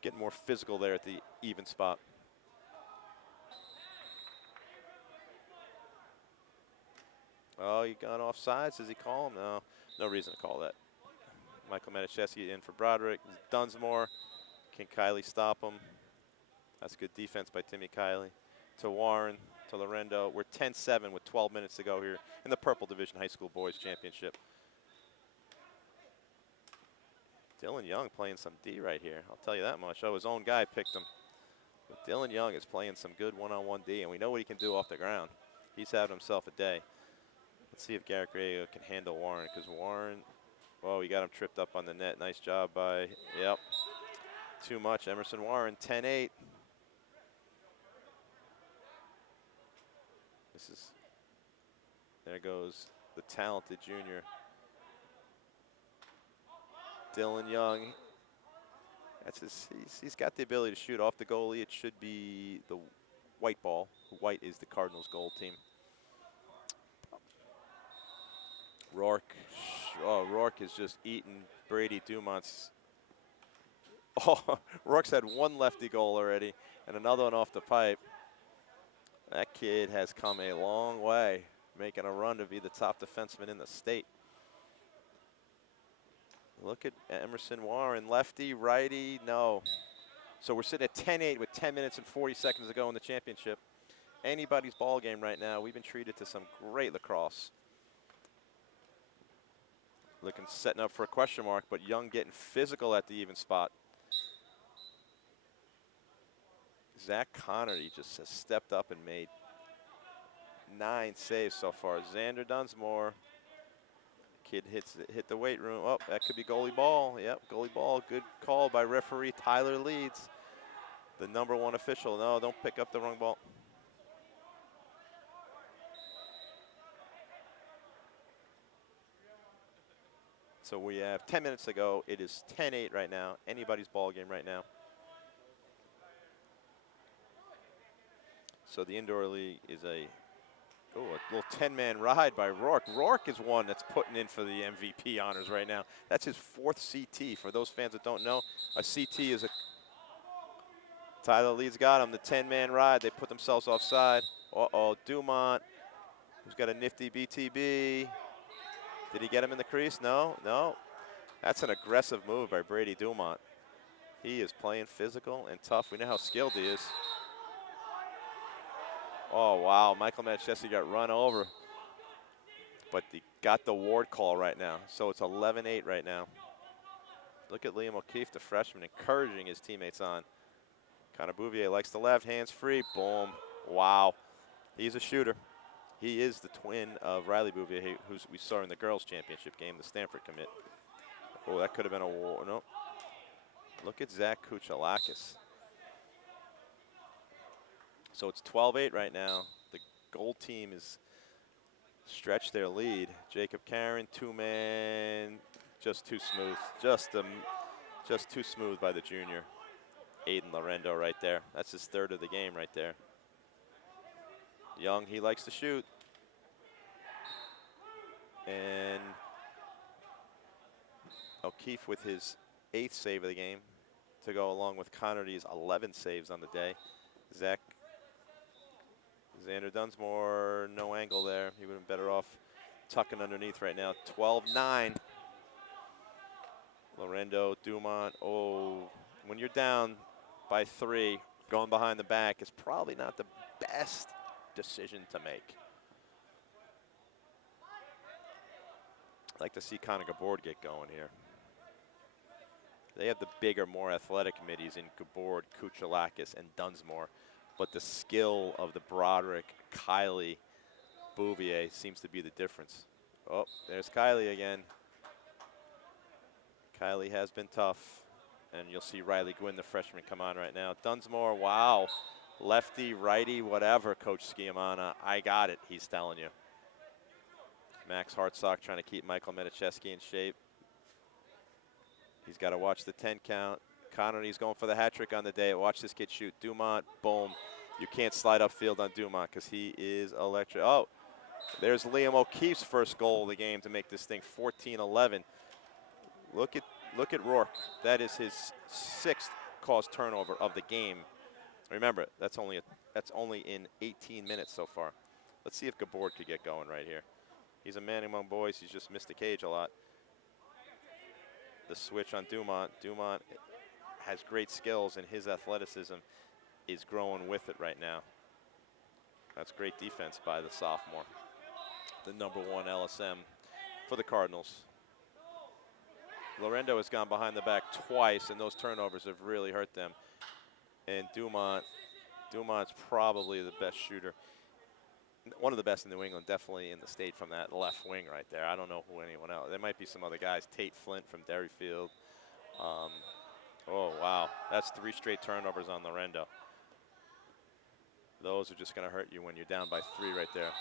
getting more physical there at the even spot. Oh, he gone off sides. Does he call him? No, no reason to call that. Michael Medichevsky in for Broderick. Dunsmore. Can Kylie stop him? That's good defense by Timmy Kylie. To Warren, to Lorendo. We're 10-7 with 12 minutes to go here in the Purple Division High School Boys Championship. Dylan Young playing some D right here. I'll tell you that much. Oh, his own guy picked him. But Dylan Young is playing some good one-on-one D, and we know what he can do off the ground. He's having himself a day. Let's see if Garrett Griego can handle Warren, because Warren, oh, he got him tripped up on the net. Nice job by, yep, too much. Emerson Warren, 10-8. This is, there goes the talented junior. Dylan Young, that's he's got the ability to shoot off the goalie. It should be the white ball. White is the Cardinals' goal team. Rourke, oh, Rourke is just eating Brady Dumont's Oh, Rourke's had one lefty goal already and another one off the pipe. That kid has come a long way, making a run to be the top defenseman in the state. Look at Emerson Warren, lefty, righty, no. So we're sitting at 10-8 with 10 minutes and 40 seconds to go in the championship. Anybody's ball game right now. We've been treated to some great lacrosse. Looking, setting up for a question mark, but Young getting physical at the even spot. Zach Connerty just has stepped up and made 9 saves so far. Xander Dunsmore, kid hit the weight room. Oh, that could be goalie ball. Yep, goalie ball. Good call by referee Tyler Leeds, the #1 official. No, don't pick up the wrong ball. So we have 10 minutes to go. It is 10-8 right now. Anybody's ball game right now. So the indoor league is a little 10-man ride by Rourke. Rourke is one that's putting in for the MVP honors right now. That's his 4th CT. For those fans that don't know, a CT is a Tyler Leeds got him, the 10-man ride. They put themselves offside. Uh-oh, Dumont, who's got a nifty BTB. Did he get him in the crease? No, no. That's an aggressive move by Brady Dumont. He is playing physical and tough. We know how skilled he is. Oh, wow, Michael Manchester got run over. But he got the ward call right now. So it's 11-8 right now. Look at Liam O'Keefe, the freshman, encouraging his teammates on. Connor Bouvier likes the left, hands free, boom. Wow, he's a shooter. He is the twin of Riley Bouvier, who we saw in the girls' championship game, the Stanford commit. Oh, that could have been a war. No. Look at Zach Kuchalakis. So it's 12-8 right now. The gold team is stretched their lead. Jacob Karen, 2-man, just too smooth. Just too smooth by the junior. Aiden Lorendo right there. That's his 3rd of the game right there. Young, he likes to shoot. And O'Keefe with his 8th save of the game to go along with Connerty's 11 saves on the day. Xander Dunsmore, no angle there. He would have been better off tucking underneath right now. 12-9. Lorendo, Dumont. Oh, when you're down by 3, going behind the back is probably not the best decision to make. I'd like to see Connor Gabord get going here. They have the bigger, more athletic middies in Gabord, Kuchalakis, and Dunsmore. But the skill of the Broderick, Kylie, Bouvier seems to be the difference. Oh, there's Kylie again. Kylie has been tough. And you'll see Riley Gwynn, the freshman, come on right now. Dunsmore, wow. Lefty, righty, whatever, Coach Sciamana. I got it, he's telling you. Max Hartsock trying to keep Michael Meticheski in shape. He's got to watch the 10 count. Connerty's going for the hat trick on the day. Watch this kid shoot. Dumont, boom. You can't slide upfield on Dumont because he is electric. Oh, there's Liam O'Keefe's first goal of the game to make this thing 14-11. Look at Rourke. That is his 6th caused turnover of the game. Remember, that's only in 18 minutes so far. Let's see if Gabord could get going right here. He's a man among boys. He's just missed the cage a lot. The switch on Dumont. Dumont has great skills, and his athleticism is growing with it right now. That's great defense by the sophomore. The #1 LSM for the Cardinals. Lorendo has gone behind the back twice, and those turnovers have really hurt them. And Dumont's probably the best shooter. One of the best in New England, definitely in the state from that left wing right there. I don't know who anyone else. There might be some other guys. Tate Flint from Derryfield. Oh, wow. That's 3 straight turnovers on Lorendo. Those are just going to hurt you when you're down by 3 right there.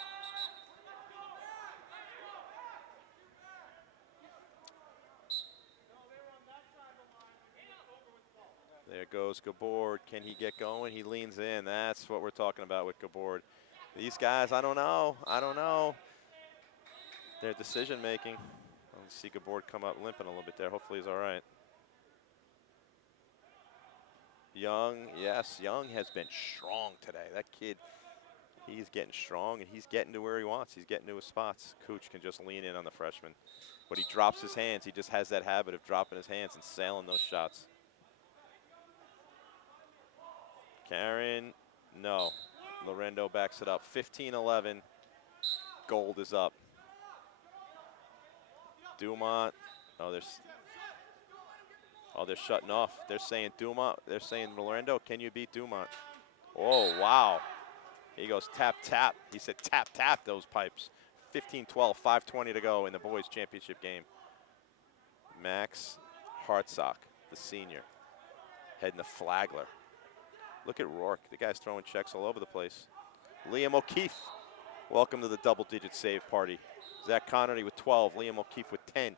There goes Gabord. Can he get going? He leans in. That's what we're talking about with Gabord. These guys, I don't know. Their decision making. Let's see Gabord come up limping a little bit there. Hopefully he's all right. Young, yes, Young has been strong today. That kid, he's getting strong, and he's getting to where he wants. He's getting to his spots. Cooch can just lean in on the freshman. But he drops his hands. He just has that habit of dropping his hands and sailing those shots. Karen, no. Lorendo backs it up. 15-11. Gold is up. Dumont. Oh, they're shutting off. They're saying Dumont. They're saying Lorendo, can you beat Dumont? Oh, wow. He goes tap, tap. He said tap, tap those pipes. 15-12, 5:20 to go in the boys' championship game. Max Hartsock, the senior, heading to Flagler. Look at Rourke. The guy's throwing checks all over the place. Liam O'Keefe, welcome to the double-digit save party. Zach Connerty with 12, Liam O'Keefe with 10.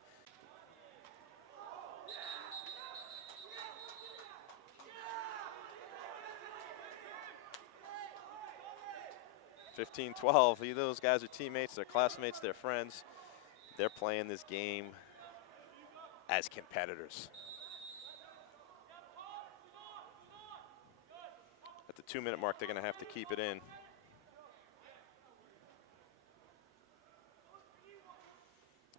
(15-12). Those guys are teammates, they're classmates, they're friends. They're playing this game as competitors. At the 2-minute mark, they're going to have to keep it in.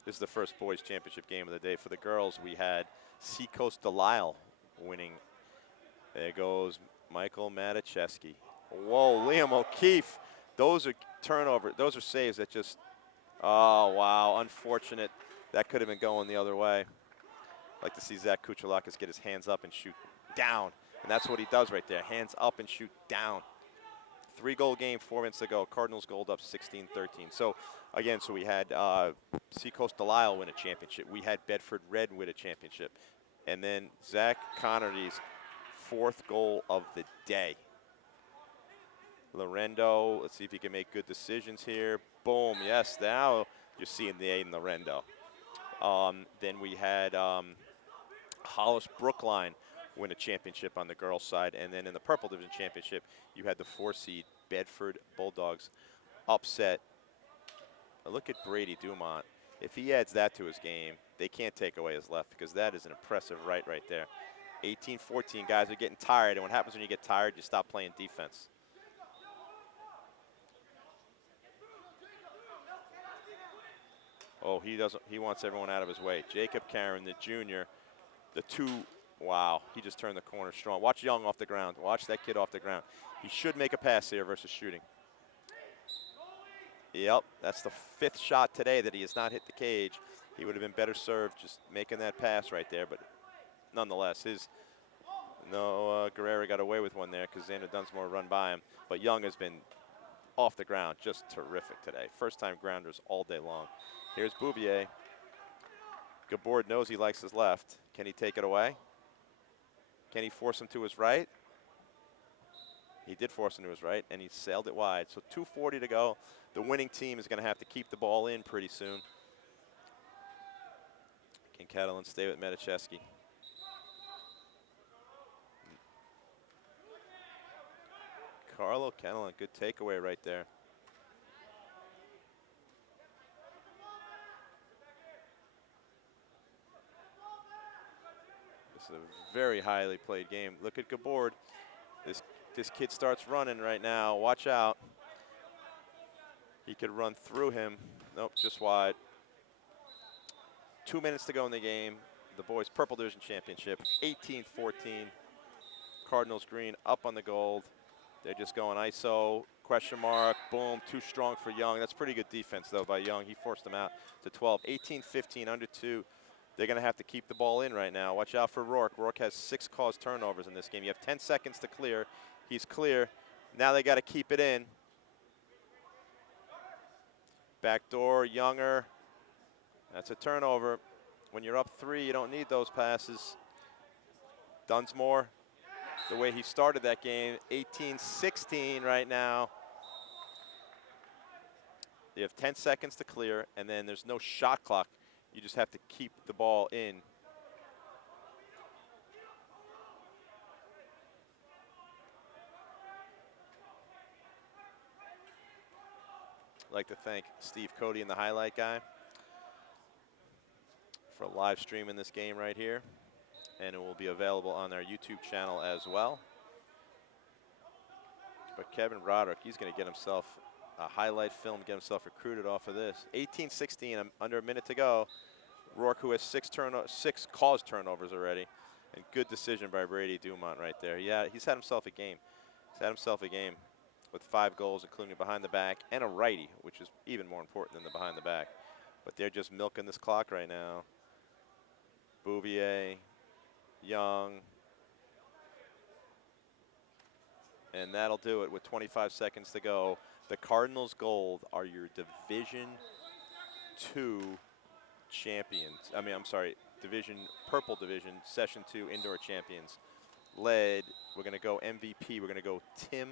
This is the first boys championship game of the day. For the girls, we had Seacoast Delisle winning. There goes Michael Matichewski. Whoa, Liam O'Keefe. Those are turnovers. Those are saves that just, oh, wow, unfortunate. That could have been going the other way. I'd like to see Zach Kuchalakis get his hands up and shoot down. And that's what he does right there. Hands up and shoot down. 3-goal game, 4 minutes to go. Cardinals gold up 16-13. So, again, we had Seacoast Delisle win a championship. We had Bedford Red win a championship. And then Zach Connerty's 4th goal of the day. Lorendo, let's see if he can make good decisions here. Boom, yes, now you're seeing the A in Lorendo. Then we had Hollis Brookline win a championship on the girls' side. And then in the Purple Division Championship, you had the 4-seed Bedford Bulldogs upset. Now look at Brady Dumont. If he adds that to his game, they can't take away his left, because that is an impressive right there. 18-14, guys are getting tired, and what happens when you get tired, you stop playing defense. Oh, he wants everyone out of his way. Jacob Karen, the junior, the 2, wow, he just turned the corner strong. Watch Young off the ground. Watch that kid off the ground. He should make a pass here versus shooting. Yep, that's the 5th shot today that he has not hit the cage. He would have been better served just making that pass right there, but nonetheless, Guerrero got away with one there because Xander Dunsmore run by him. But Young has been off the ground, just terrific today. First-time grounders all day long. Here's Bouvier. Gabord knows he likes his left. Can he take it away? Can he force him to his right? He did force him to his right, and he sailed it wide. So 2:40 to go. The winning team is going to have to keep the ball in pretty soon. Can Catalan stay with Matichewski? Carlo Catalan, good takeaway right there. This is a very highly played game. Look at Gabord. This kid starts running right now. Watch out. He could run through him. Nope, just wide. 2 minutes to go in the game. The boys' Purple Division Championship, 18-14. Cardinals green up on the gold. They're just going ISO, question mark, boom, too strong for Young. That's pretty good defense, though, by Young. He forced them out to 12. 18-15, under 2. They're going to have to keep the ball in right now. Watch out for Rourke. Rourke has 6 caused turnovers in this game. You have 10 seconds to clear. He's clear. Now they got to keep it in. Backdoor, Younger. That's a turnover. When you're up 3, you don't need those passes. Dunsmore, the way he started that game, 18-16 right now. You have 10 seconds to clear, and then there's no shot clock. You just have to keep the ball in. I'd like to thank Steve Cody and the highlight guy for live streaming this game right here. And it will be available on our YouTube channel as well. But Kevin Broderick, he's going to get himself a highlight film, get himself recruited off of this. 18-16, under a minute to go. Rourke, who has 6 caused turnovers already. And good decision by Brady Dumont right there. Yeah, he's had himself a game. He's had himself a game with 5 goals, including behind the back, and a righty, which is even more important than the behind the back. But they're just milking this clock right now. Bouvier, Young. And that'll do it with 25 seconds to go. The Cardinals Gold are your Division II champions. Purple Division, Session 2 indoor champions. We're going to go MVP. We're going to go Tim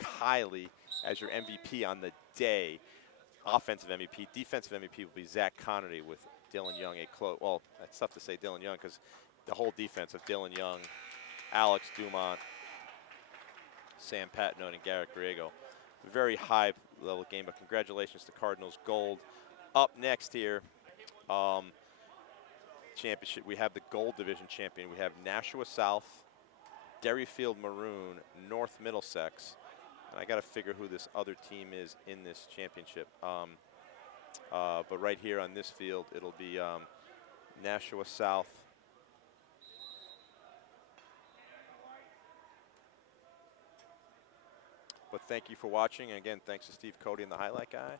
Kiley as your MVP on the day. Offensive MVP. Defensive MVP will be Zach Connerty with Dylan Young. Well, it's tough to say Dylan Young because the whole defense of Dylan Young, Alex Dumont, Sam Patno, and Garrett Griego. Very high level game, but congratulations to Cardinals Gold. Up next here, championship, we have the Gold Division champion. We have Nashua South, Derryfield Maroon, North Middlesex. And I got to figure who this other team is in this championship. But right here on this field, it'll be Nashua South. But thank you for watching. And again, thanks to Steve Cody and the Highlight Guy.